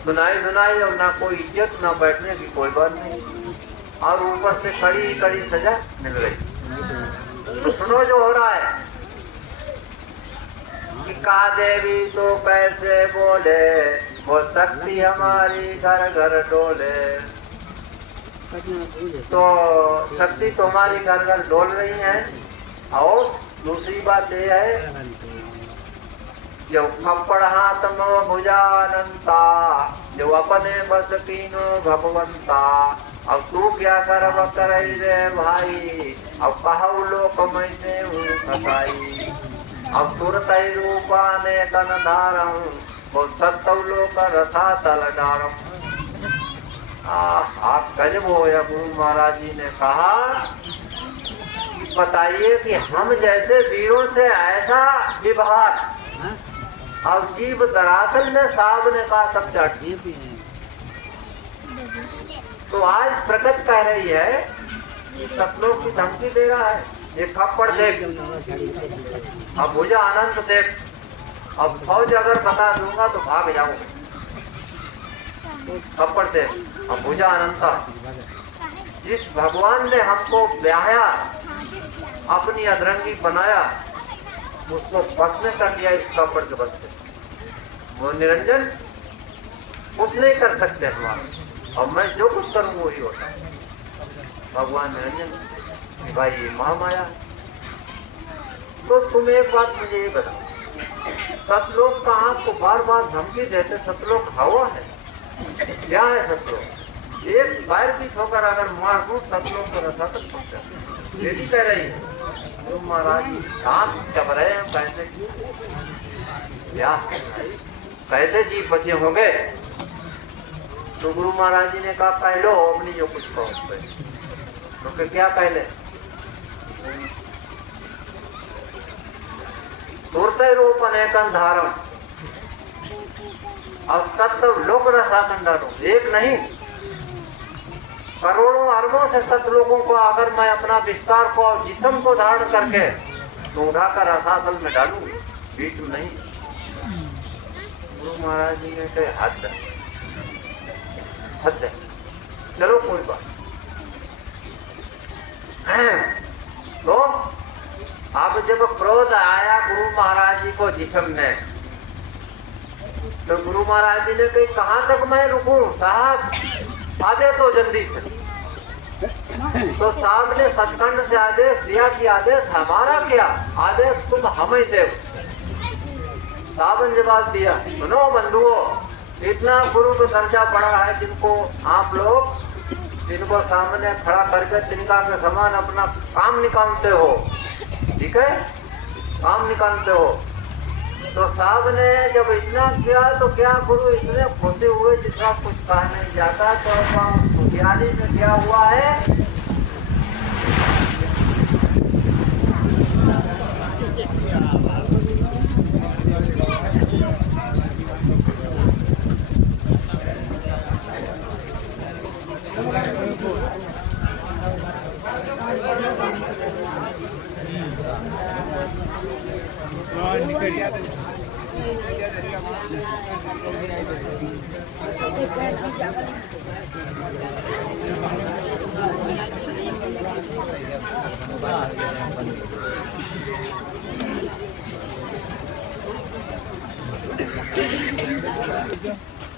सुनाई और ना कोई इज्जत, ना बैठने की कोई बात नहीं, और ऊपर से कड़ी कड़ी सजा मिल रही। तो सुनो जो हो रहा है कि का देवी तो कैसे बोले, वो शक्ति हमारी घर घर डोले। तो शक्ति तुम्हारी घर घर डोल रही है। और दूसरी बात यह है, जो खप्पड़ हाथ में भुजानंता, जो अपने बस कीनो भगवंता। अब तू क्या करब करई रे भाई, अब कहू लोक मैं से हूँ फसाई। अब तुरत रूपा ने तन धारम, वो सत्तव लोक रथा तल डारम। आप गजब हो या। गुरु महाराज जी ने कहा कि बताइए कि हम जैसे वीरों से ऐसा व्यवहार, और जीव दरअसल में साहब ने कहा सब चाटी। तो आज प्रकट कह रही है कि सतलोक की धमकी दे रहा है, ये खप्पड़ देख, अब भुजा आनंद देख, अब फौज अगर बता दूंगा तो भाग जाऊंगा। खप्पड़ देख, अब भुजा अनंता, जिस भगवान ने हमको ब्याया, अपनी अधरंगी बनाया, उसको भस्म कर दिया इस खप्पड़ के बस से। वो निरंजन कुछ नहीं कर सकते हमारा, और मैं जो कुछ करूँ वही होता है। भगवान निरंजन भाई ये महामाया। तो तुम एक बात मुझे ये बताओ, सतलोक का आपको बार बार धमकी देते, सतलोक हवा है क्या है? सतलोक एक पैर की ठोकर अगर मार दूं सतलोक को रसा कर सकते हैं। यही कह रही है तुम महाराज शांत चब रहे हैं, कैसे क्या कैसे जीव बचे होंगे? तो गुरु महाराज जी ने कहा कह लो अपनी जो कुछ कहो। तो क्या कह ले? तुरते रूप अनेकन धारम और सत्य लोक रसाखंडारो, एक नहीं करोड़ों अरबों से सत लोगों को अगर मैं अपना विस्तार को और जिस्म को धारण करके तो उठाकर रसातल में डालूं, बीच में नहीं। गुरु महाराज जी ने कहे हद है, चलो कोई बात। तो अब जब क्रोध आया गुरु महाराज जी को जिस्म में, तो गुरु महाराज जी ने कही कहां तक मैं रुकूं साहब, आदे तो जल्दी से। तो साहब ने सचखंड से आदेश दिया कि आदेश हमारा क्या, आदेश तुम हमें दे। साहब ने जवाब दिया सुनो बंधुओं, इतना गुरु को दर्जा पड़ा है जिनको आप लोग जिनको सामने खड़ा करके तिनका के समान अपना काम निकालते हो, ठीक है, काम निकालते हो। तो साहब ने जब इतना किया तो क्या गुरु इतने खुशी हुए जितना कुछ कहा नहीं जाता। तो खुशियाली में क्या हुआ है,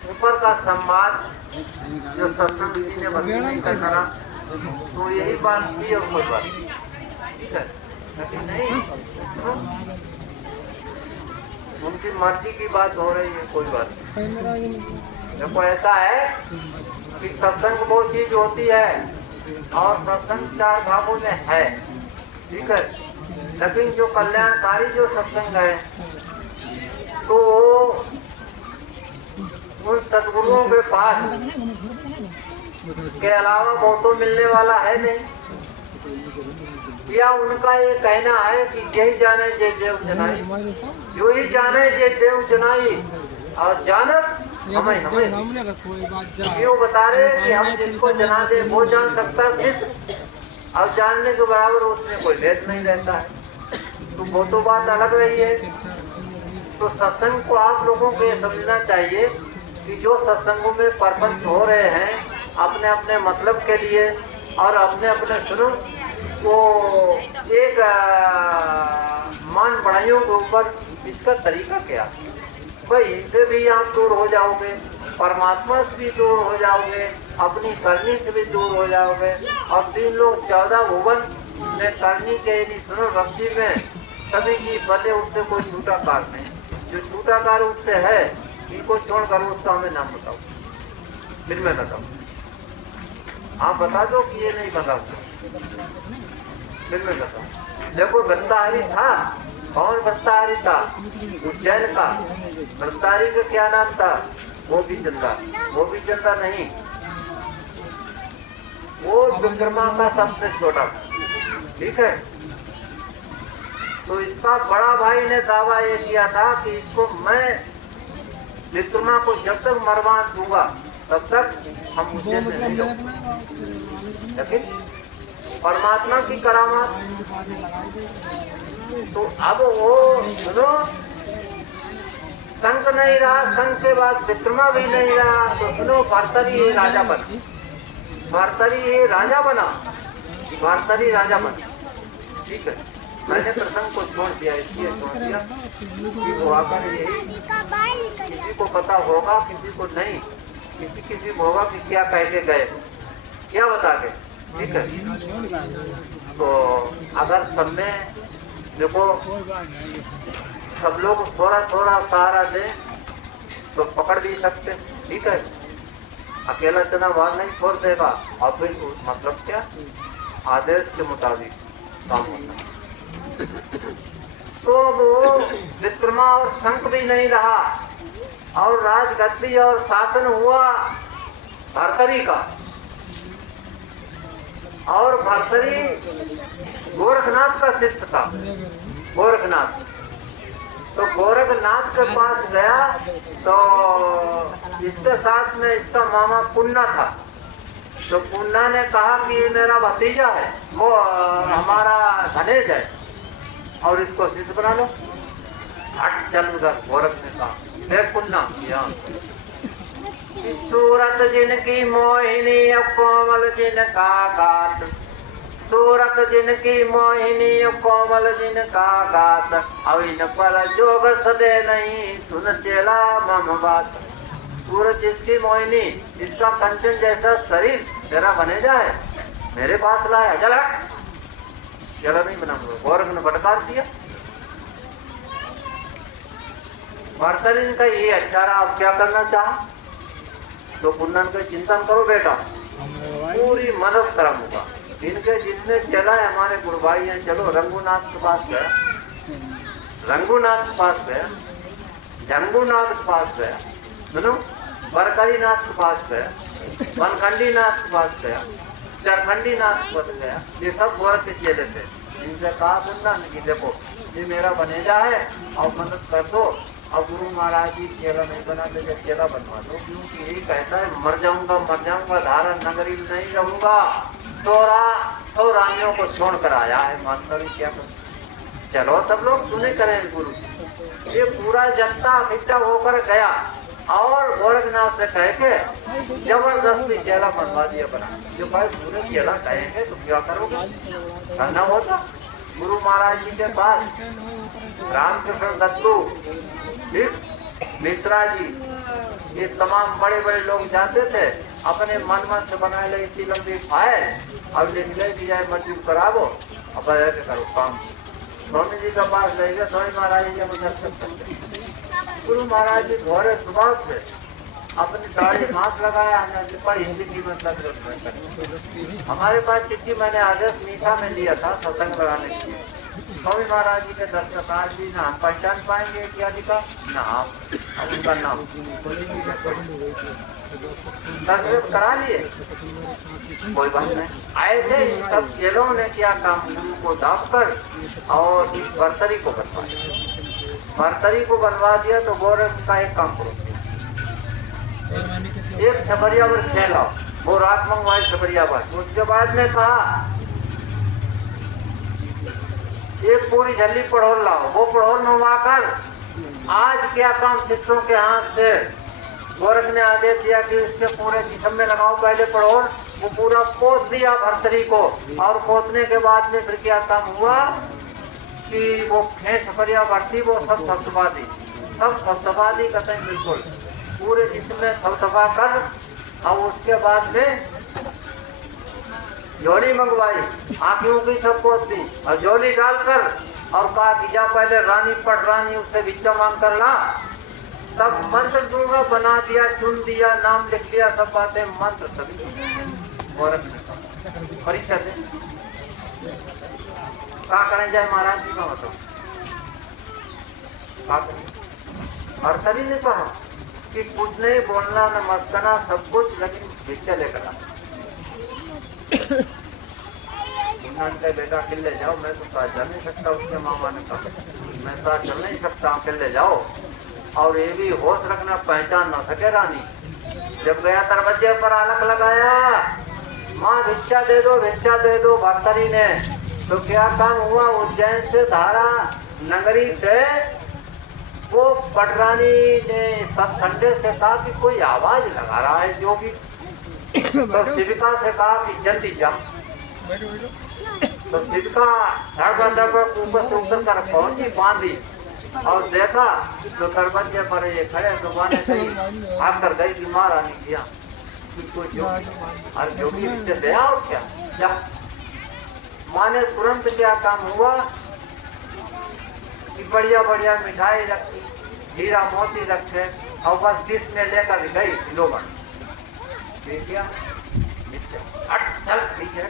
ऊपर का संवाद जो सत्संग जी ने वसूली का करा, तो यही बात की और कोई बात ठीक है, लेकिन नहीं उनकी मर्जी की बात हो रही है, कोई बात नहीं। देखो ऐसा है कि सत्संग वो चीज होती है और सत्संग 4 भागों में है, ठीक है, लेकिन जो कल्याणकारी जो सत्संग है तो उन सदगुरुओं के पास के अलावा वो तो मिलने वाला है नहीं, या उनका ये कहना है कि यही जाने जय देव जनाई, जो ही जाने जय देव जनाई, और जानत हमें क्यों बता रहे कि हम जिसको जना दे वो जान सकता सिर्फ, और जानने के बराबर उसमें कोई भेद नहीं रहता है, तो वो तो बात अलग रही है। तो सत्संग को आप लोगों को ये समझना चाहिए कि जो सत्संगों में परपंच हो रहे हैं अपने अपने मतलब के लिए और अपने अपने सुनो वो एक मान बढ़ाइयों के ऊपर, इसका तरीका क्या भाई, इनसे भी आप दूर हो जाओगे, परमात्मा से भी दूर हो जाओगे, अपनी करनी से भी दूर हो जाओगे, और 3 लोग 14 भुवन ने करनी के यदि सुनो भक्ति में सभी की बदले उससे कोई छूटा कार नहीं, जो छूटा कार उससे है इनको छोड़कर उसका हमें नाम बताओ, फिर मैं बताऊँ, आप बता दो कि ये नहीं बता, फिर मैं बताऊँ। देखो दत्ताहरी था, कौन दत्ताहरी था? उज्जैन का दत्ताहरी का क्या नाम था? वो भी चंदा नहीं, वो विक्रमा का सबसे छोटा, ठीक है, तो इसका बड़ा भाई ने दावा ये किया था कि इसको मैं विक्रमा को जब तक मरवा दूंगा तब तक हम मुझे नहीं लूंगा। लेकिन परमात्मा की करामात। तो अब वो सुनो, संक नहीं रहा, संक के बाद विक्रमा भी नहीं रहा, तो सुनो भर्तरी राजा बना। भर्तरी राजा बना, भर्तरी राजा बना। ठीक है, मैंने प्रसंग को छोड़ दिया, इसलिए छोड़ दिया कि वो आकर यही किसी को पता होगा, किसी को नहीं, किसी को होगा कि क्या कह के गए, क्या बता के। ठीक है, तो अगर सब में देखो सब लोग थोड़ा थोड़ा सहारा दें तो पकड़ भी सकते। ठीक है, अकेला चना बाहर नहीं छोड़ देगा, और फिर मतलब क्या, आदेश के मुताबिक काम होता। तो वो विक्रमा और शंख भी नहीं रहा, और राजगद्दी और शासन हुआ भर्तरी का। और भर्तरी गोरखनाथ का शिष्य था, गोरखनाथ। तो गोरखनाथ के पास गया, तो इसके साथ में इसका मामा पुन्ना था। तो पुन्ना ने कहा कि ये मेरा भतीजा है, वो हमारा धनेज है, और इसको शिष्य बना लो। हट चल उधर, गोरख ने कहा, देख पुन्ना यहाँ सूरत जिनकी मोहिनी कोमल जिनका गात, सूरत जिनकी मोहिनी कोमल जिनका गात, अविन पल जोग सदे नहीं सुन चेला मम बात। सूरत जिसकी मोहिनी, जिसका कंचन जैसा शरीर तेरा बने जाए, मेरे पास लाया, चल हट। चला नहीं बनाऊंगा, गोरख ने भटका दिया। भर्तरी का ये अच्छा रहा, अब क्या करना चाहा, तो पुन्नन का चिंतन करो बेटा, पूरी मदद करूंगा। इनके जितने चला है हमारे गुरु भाई हैं, चलो रंगूनाथ के पास गया, रंगूनाथ के पास गया, जंगूनाथ के पास गया, सुनो बरकरी नाथ के पास गया, बनखंडी नाथ के पास गया, चरखंडी नाथ के पास गया। ये सब गोरख के चेले थे। इनसे कहा सुनना कि देखो ये मेरा बनेजा है और मदद कर दो, और गुरु महाराज जी चेला नहीं बना दे, चेला बनवा दो, क्योंकि यही कहता है मर जाऊंगा, धारण नगरी में नहीं रहूंगा। 100 रानियों को छोड़ कर आया है, मास्टर क्या कर। चलो सब लोग सुने करें गुरु। ये पूरा जत्था इकट्ठा होकर गया, और गोरखनाथ से कह के जबरदस्ती चेला बनवा दिया बना। जो भाई पूरे चेला कहेंगे तो क्या करोगे, करना होता। गुरु महाराज जी के पास रामकृष्ण दत्तू, मिश्रा जी, ये तमाम बड़े बड़े लोग जाते थे, अपने मन से बनाए ले इतनी लंबी फाइल, अब लिख ले कि जाए मजदूर करावो, अब करो काम। स्वामी जी के पास ले गए, स्वामी महाराज जी के दर्शन करते। गुरु महाराज जी घोड़े स्वभाव से अपनी दाढ़ी मास्क लगाया, पढ़ी लिखी मतलब। हमारे पास चिट्ठी मैंने आदेश मीठा में लिया था सत्संग लगाने के लिए। स्वामी महाराज जी के दर्शन आज भी ना हम पहचान पाएंगे क्या लिखा, ना आप उनका नाम दर्शन करा लिए, कोई बात नहीं। आए थे इन सब चेलों ने क्या काम, गुरु को दाब कर और इस भर्तरी को बनवा दिया। भर्तरी को बनवा दिया तो गोरख का एक काम करो, एक छबरिया पर खेलाओ, वो रात मंगवाई छबरिया पर। उसके बाद में कहा एक पूरी झल्ली पढ़ोल लाओ, वो पढ़ोल मंगवाकर आज क्या काम शिष्यों के हाथ से गोरख ने आदेश दिया कि इसके पूरे जिस्म में लगाओ पहले पढ़ोल। वो पूरा पोत दिया भर्तरी को, और पोतने के बाद में फिर क्या काम हुआ कि वो खेत छपरिया भर्ती वो सब थपथपा दी, सब थपथपा दी कहते बिल्कुल पूरे जिस्म में थपथपा कर, और उसके बाद में झोली मंगवाई, आंखियों की सब पोत दी और झोली डालकर, और कहा कि जा पहले रानी पढ़, रानी उससे भिक्षा मांग कर ला। तब मंत्र दूंगा बना दिया, चुन दिया, नाम लिख लिया, सब बातें मंत्र सभी गोरख ने कहा परीक्षा से क्या करें जाए महाराज जी का मतलब क्या करें। भर्तरी ने कहा कि कुछ नहीं बोलना न मस्कना सब कुछ, लेकिन भिक्षा लेकर आ। उन्होंने कहा बेटा किले जाओ, मैं तो साथ चल नहीं सकता। उसके मामा ने कहा मैं साथ चल नहीं सकता, किले जाओ। और ये भी होश रखना, पहचान ना सके रानी। जब गया दरवाजे पर आलक लगाया, माँ भिक्षा दे दो, भिक्षा दे दो भर्तरी ने। तो क्या काम हुआ, उज्जैन से धारा नगरी से वो पटरानी ने सब ठंडे से कहा कि कोई आवाज लगा रहा है जोगी। तो शिविका से कहा कि जल्दी जा। तो शिविका धड़क ऊपर से उतर कर पहुंची, बांधी और देखा तो दरवाजे पर ये खड़े दुकाने गई, आकर गई कि महारानी किया कोई जोगी, और जोगी से दे और क्या जा। माँ ने तुरंत क्या काम हुआ कि बढ़िया बढ़िया मिठाई रखी, हीरा मोती रखे, और बस डिश में लेकर गई लोगन। ठीक है, हट चल ठीक है।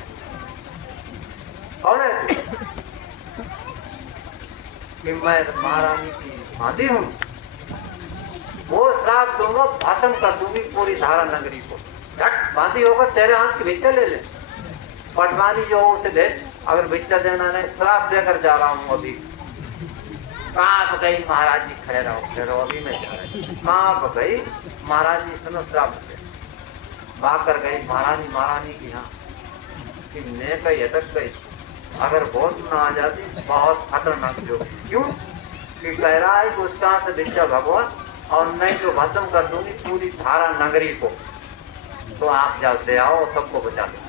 कौन है कि मैं महारानी की शादी हूँ, वो श्राप दूंगा, भाषण कर दूंगी पूरी धारा नगरी को। झट बांधी होकर तेरे हाथ की भिक्षा ले ले। पटवानी जो उसे दे, अगर भिक्षा देना नहीं, श्राप देकर जा रहा हूँ अभी। कांप गई महाराज जी, खड़े रहो अभी मैं जा रही। कांप गई महाराज जी, सुनो श्राप दे। भाग कर गई महारानी की यहाँ कि ने कही अटक गई, अगर बहुत न आ जाती बहुत खतरनाक जो। क्यों कि कह रहा है कि उसका से भिक्षा भगवान, और नहीं तो भस्म कर दूंगी पूरी धारा नगरी को। तो आप जाते आओ, सबको बचा दो।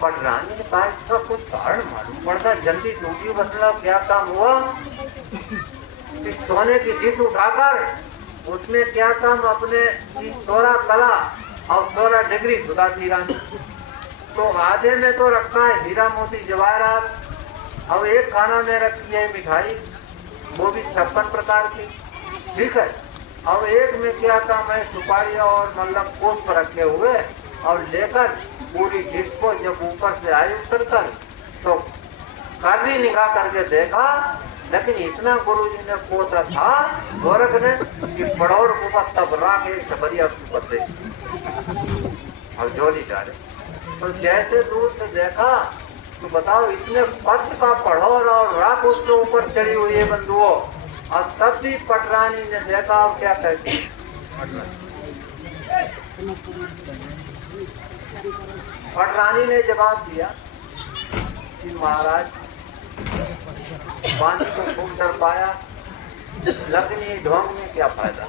पटरानी ने कहा इसका कुछ कारण मालूम पड़ता, जल्दी टूटी बसला। क्या काम हुआ कि सोने की डिश उठाकर उसमें क्या काम अपने 16 कला और 16 डिग्री सुधाती रानी। तो आधे में तो रखा है हीरा मोती जवाहरात, और एक खाना में रखी है मिठाई, वो भी 56 प्रकार की। ठीक है, और एक में क्या काम है सुपारी और मतलब पुष्प रखे हुए, और लेकर पूरी डिश को जब ऊपर से आई उतर कर तो कर्री निगाह करके देखा, लेकिन इतना गुरु जी ने पोता था गोरख ने कि बड़ौर को तब राख एक सबरिया ऊपर दे और जोली डाले। तो जैसे दूर से देखा तो बताओ इतने पत्र का पढ़ोर और राख उसके ऊपर चढ़ी हुई है बंधुओं, और तब भी पटरानी ने देखा। और क्या कहती पटरानी ने जवाब दिया कि महाराज पानी को खूब डर पाया, लगनी ढोंग में क्या फायदा।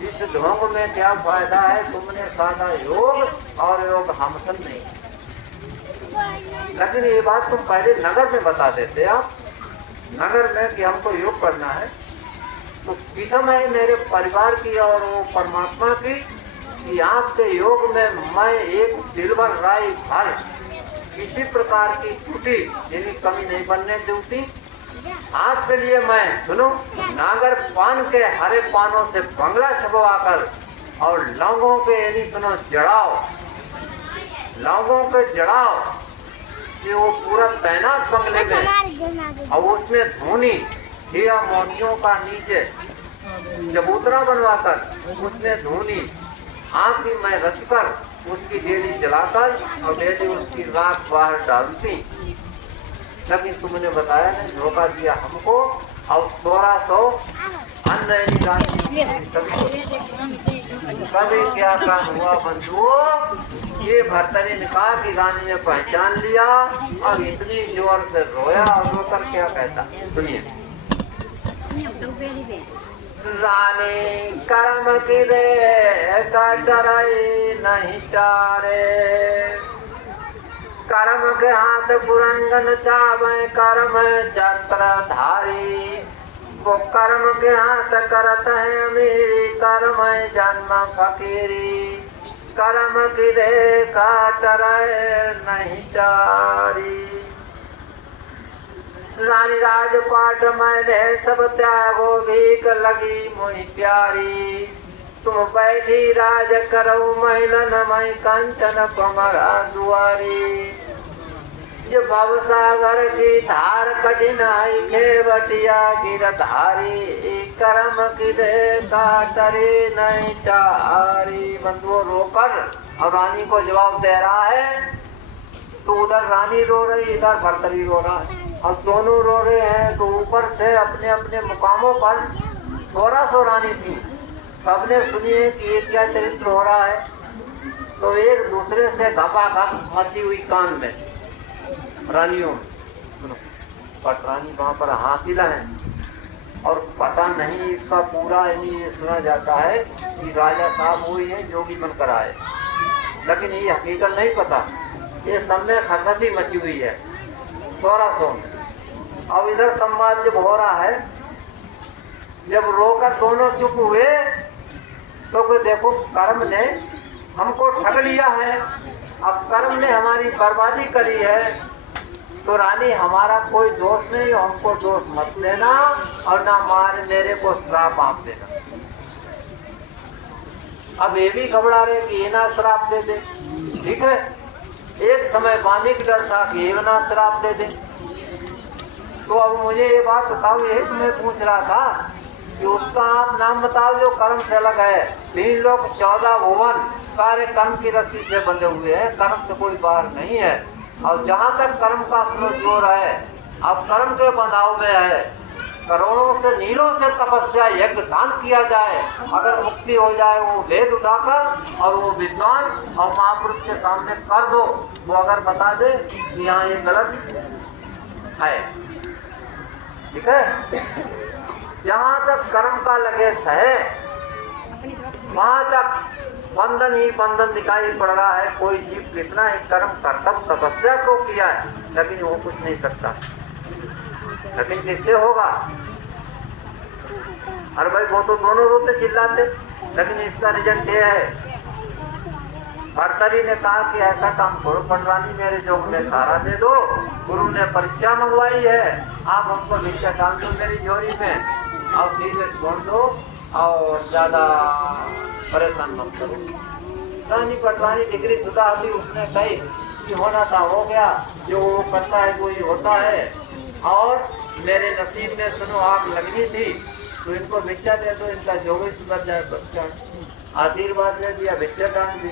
इस ढोंग में क्या फायदा है, तुमने साधा योग और योग हमसन नहीं। लेकिन ये बात तुम पहले नगर में बता देते, आप नगर में कि हमको योग करना है, तो किस्म है मेरे परिवार की और वो परमात्मा की कि आपके योग में मैं एक सिल्वर राई फल किसी प्रकार की टूटी यानी कमी नहीं बनने दूती। आपके लिए मैं सुनो नागर पान के हरे पानों से बंगला छपवाकर और लौंगों के यानी सुनो जड़ाओ, लौंगों के जड़ाओ कि वो पूरा तैनात बंगले में, और उसमें धोनी हीरा मोतियों का नीचे चबूतरा बनवाकर उसमें धोनी आँखी में रचकर उसकी डेली जलाकर और डेली उसकी राख बाहर डालती। लेकिन तुमने बताया नहीं, धोखा दिया हमको, और 1600 अन्न कभी क्या काम हुआ बंधुओं। ये भर्तरी ने कहा कि रानी ने पहचान लिया और इतनी जोर से रोया, और रोकर क्या कहता सुनिए। रानी कर्म की रे कटराई नहीं चारे, कर्म के हाथ पुरंगन चावे कर्म चक्रधारी, वो कर्म के हाथ करत है अमीरी कर्म जन्म फकीरी, कर्म की रे कटराई नहीं चारी। रानी राजपाट मैंने सब त्यागो भीख लगी मोहि प्यारी, तुम बैठी राज करो मैलन मई कंचन पमरा दुआरी। ये भव सागर की धार कठिनाई खेवटिया गिरधारी कर्म की काटरे नहीं चारी। बंधुओं रोकर और रानी को जवाब दे रहा है, तो उधर रानी रो रही, इधर भर्तरी रो रहा है, और दोनों रो रहे हैं। तो ऊपर से अपने अपने मुकामों पर 1600 रानी थी, सबने सुनिए कि ये क्या चरित्र हो रहा है। तो एक दूसरे से घपाघप मची हुई कान में रानियों में, पर रानी वहां पर हासिला है और पता नहीं इसका पूरा ये सुना जाता है कि राजा साहब हुई है जोगी बनकर आए, लेकिन ये हकीकत नहीं पता। ये सब में खसखसी मची हुई है 1600 में। अब इधर संवाद जब हो रहा है, जब रोकर दोनों चुप हुए तो कोई देखो कर्म ने हमको ठग लिया है, अब कर्म ने हमारी बर्बादी करी है, तो रानी हमारा कोई दोष नहीं, हमको दोष मत देना और ना मारे मेरे को श्राप आप देना। अब ये भी घबरा रहे कि ये ना श्राप दे दे, ठीक है। एक समय बांधे की डर था कि ये ना श्राप दे दे। तो अब मुझे ये बात बताओ, यही तुम्हें पूछ रहा था कि उसका आप नाम बताओ जो कर्म से अलग है। 3 लोग 14 भुवन सारे कर्म की रस्सी से बंधे हुए हैं, कर्म से कोई बाहर नहीं है। और जहाँ तक कर्म का अपना जोर है, अब कर्म के बंधाव में है। करोड़ों से नीलों से तपस्या यज्ञ दान किया जाए, अगर मुक्ति हो जाए वो वेद उठाकर और वो विद्वान और महापुरुष के सामने कर दो, वो अगर बता दे कि यहाँ ये गलत है, ठीक है। जहाँ तक कर्म का लगे है वहाँ तक बंधन ही बंधन दिखाई पड़ रहा है। कोई जीव कितना ही कर्म कर्तव्य तपस्या को किया है, लेकिन वो कुछ नहीं सकता। लेकिन किससे होगा? अरे भाई वो तो दोनों रोते चिल्लाते, लेकिन इसका रिजल्ट ये है। भर्तरी ने कहा कि ऐसा काम करो पटरानी, मेरे जोग में सारा दे दो, गुरु ने परीक्षा मंगवाई है, आप हमको नीचे डाल दो मेरी झोरी में और सीधे छोड़ दो और ज्यादा परेशान मत करो। रानी पटवानी डिग्री शुदा थी, उसने कही कि होना था हो गया, जो वो करता है वो ही होता है, और मेरे नसीब में सुनो आग लगनी थी तो इनको भिक्षा दे दो, इनका जो भी सुधर जाए बच्चा। आशीर्वाद दे दिया, भिक्षा दान दी,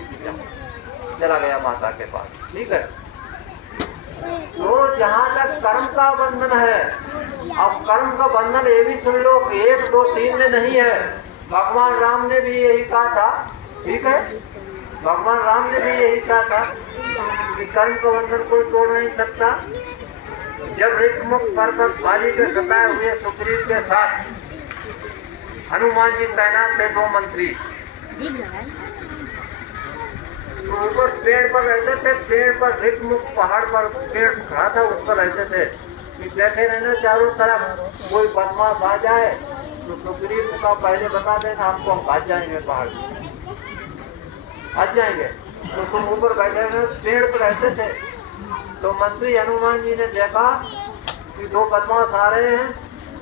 चला गया माता के पास, ठीक है। तो जहाँ तक कर्म का बंधन है, अब कर्म का बंधन ये भी सुन लो कि 1, 2, 3 में नहीं है। भगवान राम ने भी यही कहा था, ठीक है। भगवान राम ने भी यही कहा था कि कर्म का बंधन कोई तोड़ नहीं सकता। जब ऋतमुख पर्वत बाली के सताए हुए सुग्रीव के साथ हनुमान जी तैनात थे, 2 मंत्री तो ऊपर पेड़ पर रहते थे। पेड़ पर ऋतमुख पहाड़ पर पेड़ खड़ा था, उस पर रहते थे कि बैठे रहना चारों तरफ, कोई बदमाश आ जाए तो सुग्रीव का पहले बता देना, हमको हम भाग जाएंगे, पहाड़ भाग जाएंगे। तो तुम ऊपर बैठे हुए पेड़ पर रहते थे। तो मंत्री हनुमान जी ने देखा कि 2 बदमाश आ रहे हैं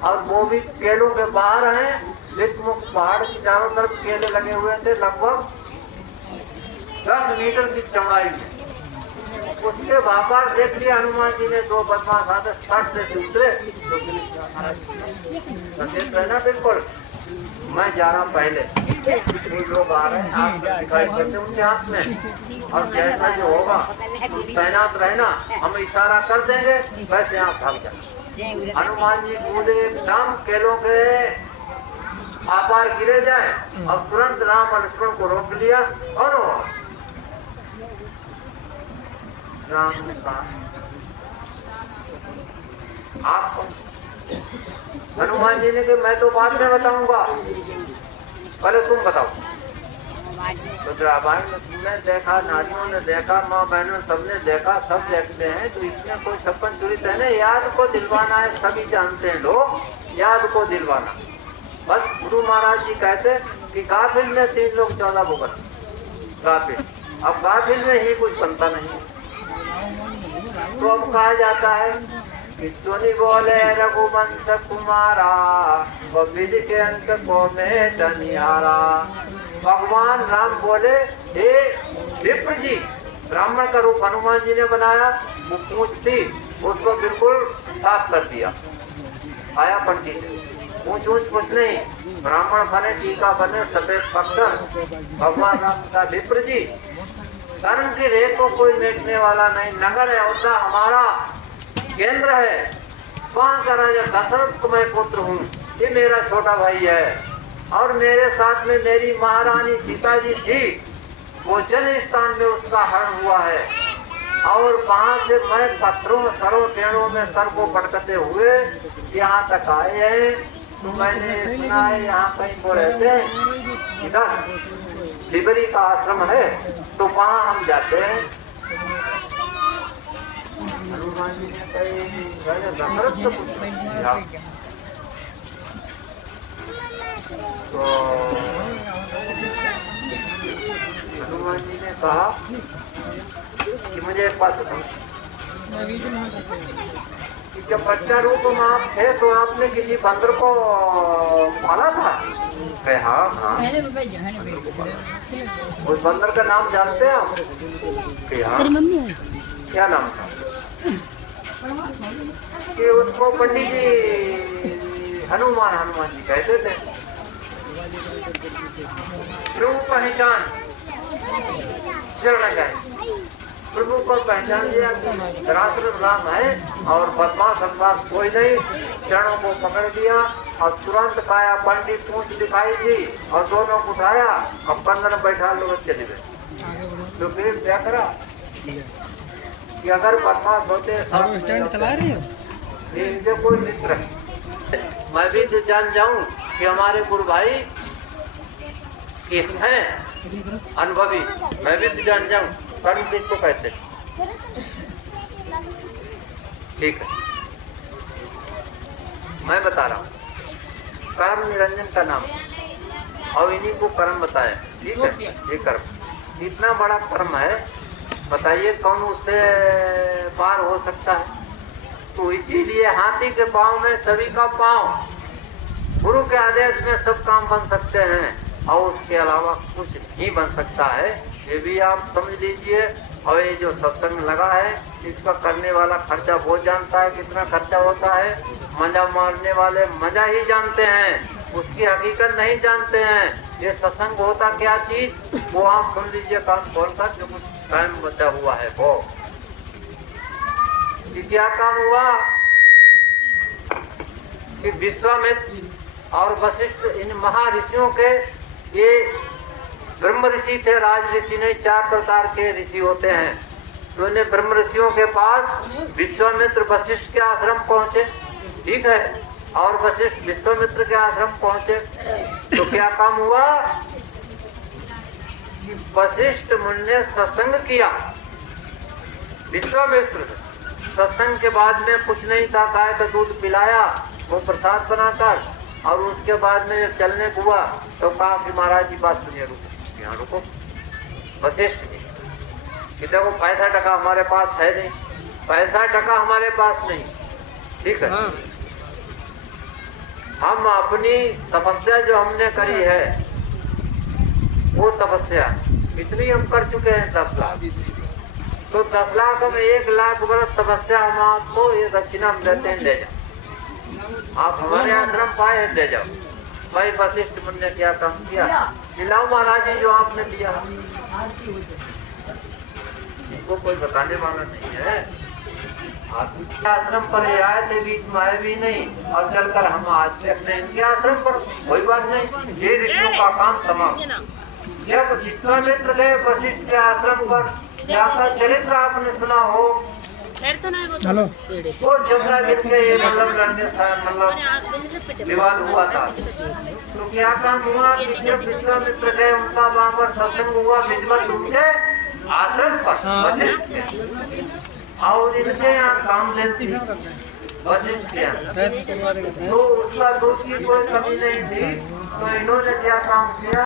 और वो भी केलों के बाहर हैं। ऋतमुख पहाड़ की चारों तरफ केले लगे हुए थे, लगभग 10 मीटर की चौड़ाई में। उसके बाहर देख लिया हनुमान जी ने, 2 बदमाश आते सट से दूसरे तो रहना बिल्कुल, मैं जा रहा हूँ पहले, कोई लोग आ रहे हैं, आप दिखाई पड़ते उनके हाथ में, और जैसा जो होगा तैनात रहना, हम इशारा कर देंगे वैसे आप भाग जाए। हनुमान जी कूदे एकदम, केलों के आपार गिरे जाए और तुरंत राम और लक्ष्मण को रोक लिया। और राम ने कहा आप, हनुमान जी ने कहा मैं तो बाद में बताऊंगा, पहले तुम बताओ। तो द्राबाई ने देखा, नारियों ने देखा, माँ बहनों सबने देखा, सब देखते हैं तो इसमें कोई छप्पन चुरी है ना, याद को दिलवाना है, सभी जानते हैं लोग, याद को दिलवाना। बस गुरु महाराज जी कहते कि गाफिल में 3 लोग 14 भुवन, गाफिल। अब गाफिल में ही कुछ बनता नहीं, तो अब कहा जाता है कि सुनी बोले रघुवंश कुमारा, वो विधि के अंत को में धनिहारा। भगवान राम बोले, हे विप्र जी, ब्राह्मण का रूप हनुमान जी ने बनाया, वो पूंछ थी उसको बिल्कुल साफ कर दिया, आया पंडित पूंछ ऊंच कुछ नहीं, ब्राह्मण बने, टीका बने, सफेद पत्थर, भगवान राम का विप्र जी, कर्म की रेख को कोई देखने वाला नहीं, नगर अयोध्या हमारा केंद्र है, वहाँ का राजा दशरथ को मैं पुत्र हूँ, ये मेरा छोटा भाई है, और मेरे साथ में मेरी महारानी सीता जी थी, वो जल स्थान में उसका हरण हुआ है, और वहाँ से मैं पत्थरों सरों टेढ़ों में सर को पटकते हुए यहाँ तक आए हैं, तो मैंने सुना है यहाँ कहीं वो रहते हैं, इधर शिवरी का आश्रम है, तो वहाँ हम जाते हैं। हनुमान जी ने कहीं दशरथ से पूछा, तो हनुमान जी ने कहा कि मुझे एक बात बताओ कि जब बच्चा रूप में आप थे तो आपने किसी बंदर को पाला था? कहे हाँ हाँ, उस बंदर का नाम जानते हैं आप? कहे हाँ, क्या नाम था? कि उसको पंडित जी हनुमान जी कहते थे। प्रभु पहचान चरण गए, प्रभु को पहचान लिया कि दशरथ राम है और बदमाश बदमाश कोई नहीं, चरणों को पकड़ लिया और तुरंत काया पंडित पूंछ दिखाई दी और दोनों को उठाया और बंधन बैठा लोग चले गए। तो फिर क्या करा कि अगर बदमाश होते स्टैंड चला रही हो, इनके कोई मित्र है, मैं भी तो जान जाऊं कि हमारे गुरु भाई हैं अनुभवी, मैं भी तो जान जाऊं, कर्म किसको कहते? ठीक है, मैं बता रहा हूँ, कर्म निरंजन का नाम और इन्हीं को कर्म बताया। ठीक है, ये कर्म इतना बड़ा कर्म है, बताइए कौन उससे पार हो सकता है? तो इसीलिए हाथी के पाँव में सभी का पाँव, गुरु के आदेश में सब काम बन सकते हैं और उसके अलावा कुछ नहीं बन सकता है, ये भी आप समझ लीजिए। और ये जो सत्संग लगा है इसका करने वाला खर्चा वो जानता है कितना खर्चा होता है, मजा मारने वाले मजा ही जानते हैं, उसकी हकीकत नहीं जानते हैं। ये सत्संग होता क्या चीज वो आप सुन लीजिए काम खोलकर, जो कुछ टाइम बचा हुआ है वो क्या काम हुआ कि विश्वामित्र और वशिष्ठ इन महर्षियों के, ये ब्रह्म ऋषि थे, राज ऋषि नहीं, 4 प्रकार के ऋषि होते हैं, तो इन्हें ब्रह्म ऋषियों के पास विश्वामित्र वशिष्ठ के आश्रम पहुंचे। ठीक है, और वशिष्ठ विश्वामित्र के आश्रम पहुंचे तो क्या काम हुआ कि वशिष्ठ मुनि ने सत्संग किया विश्वामित्र से। सत्संग के बाद में कुछ नहीं था, गाय का दूध पिलाया वो प्रसाद बनाकर, और उसके बाद में जब चलने को हुआ तो कहा कि महाराज जी बात सुनिए, रुको यहाँ रुको। वशिष्ठ जी कि देखो पैसा टका हमारे पास है नहीं, पैसा टका हमारे पास नहीं, ठीक है, हम अपनी तपस्या जो हमने करी है वो तपस्या इतनी हम कर चुके हैं 10 लाख, तो 10 लाख में 1 लाख बरस तपस्या हम आपको ये दक्षिणा हम देते हैं, ले जाओ, आप हमारे आश्रम पाए हैं, ले जाओ। भाई वशिष्ठ मुनि ने क्या काम किया, दिलाओ महाराज जी जो आपने दिया, इसको कोई बताने वाला नहीं है। आश्रम पर आए थे, बीच में आए भी नहीं, और चलकर हम आज से अपने इनके आश्रम पर, कोई बात नहीं, ये ऋषियों का काम तमाम। जब विश्वामित्र गए वशिष्ठ के आश्रम पर जाकर, चरित्र आपने सुना हो, हेलो, वो जमुना गिर के ये मतलब विवाद हुआ था, तो क्या काम हुआ कि जब विश्वामित्र गए उनका वहाँ पर सत्संग हुआ, विद्वत उनके आश्रम पर, और इनके यहाँ काम लेती वशिष्ठ के यहाँ, तो उसका दूध की कोई कमी नहीं थी, तो इन्होंने क्या काम किया।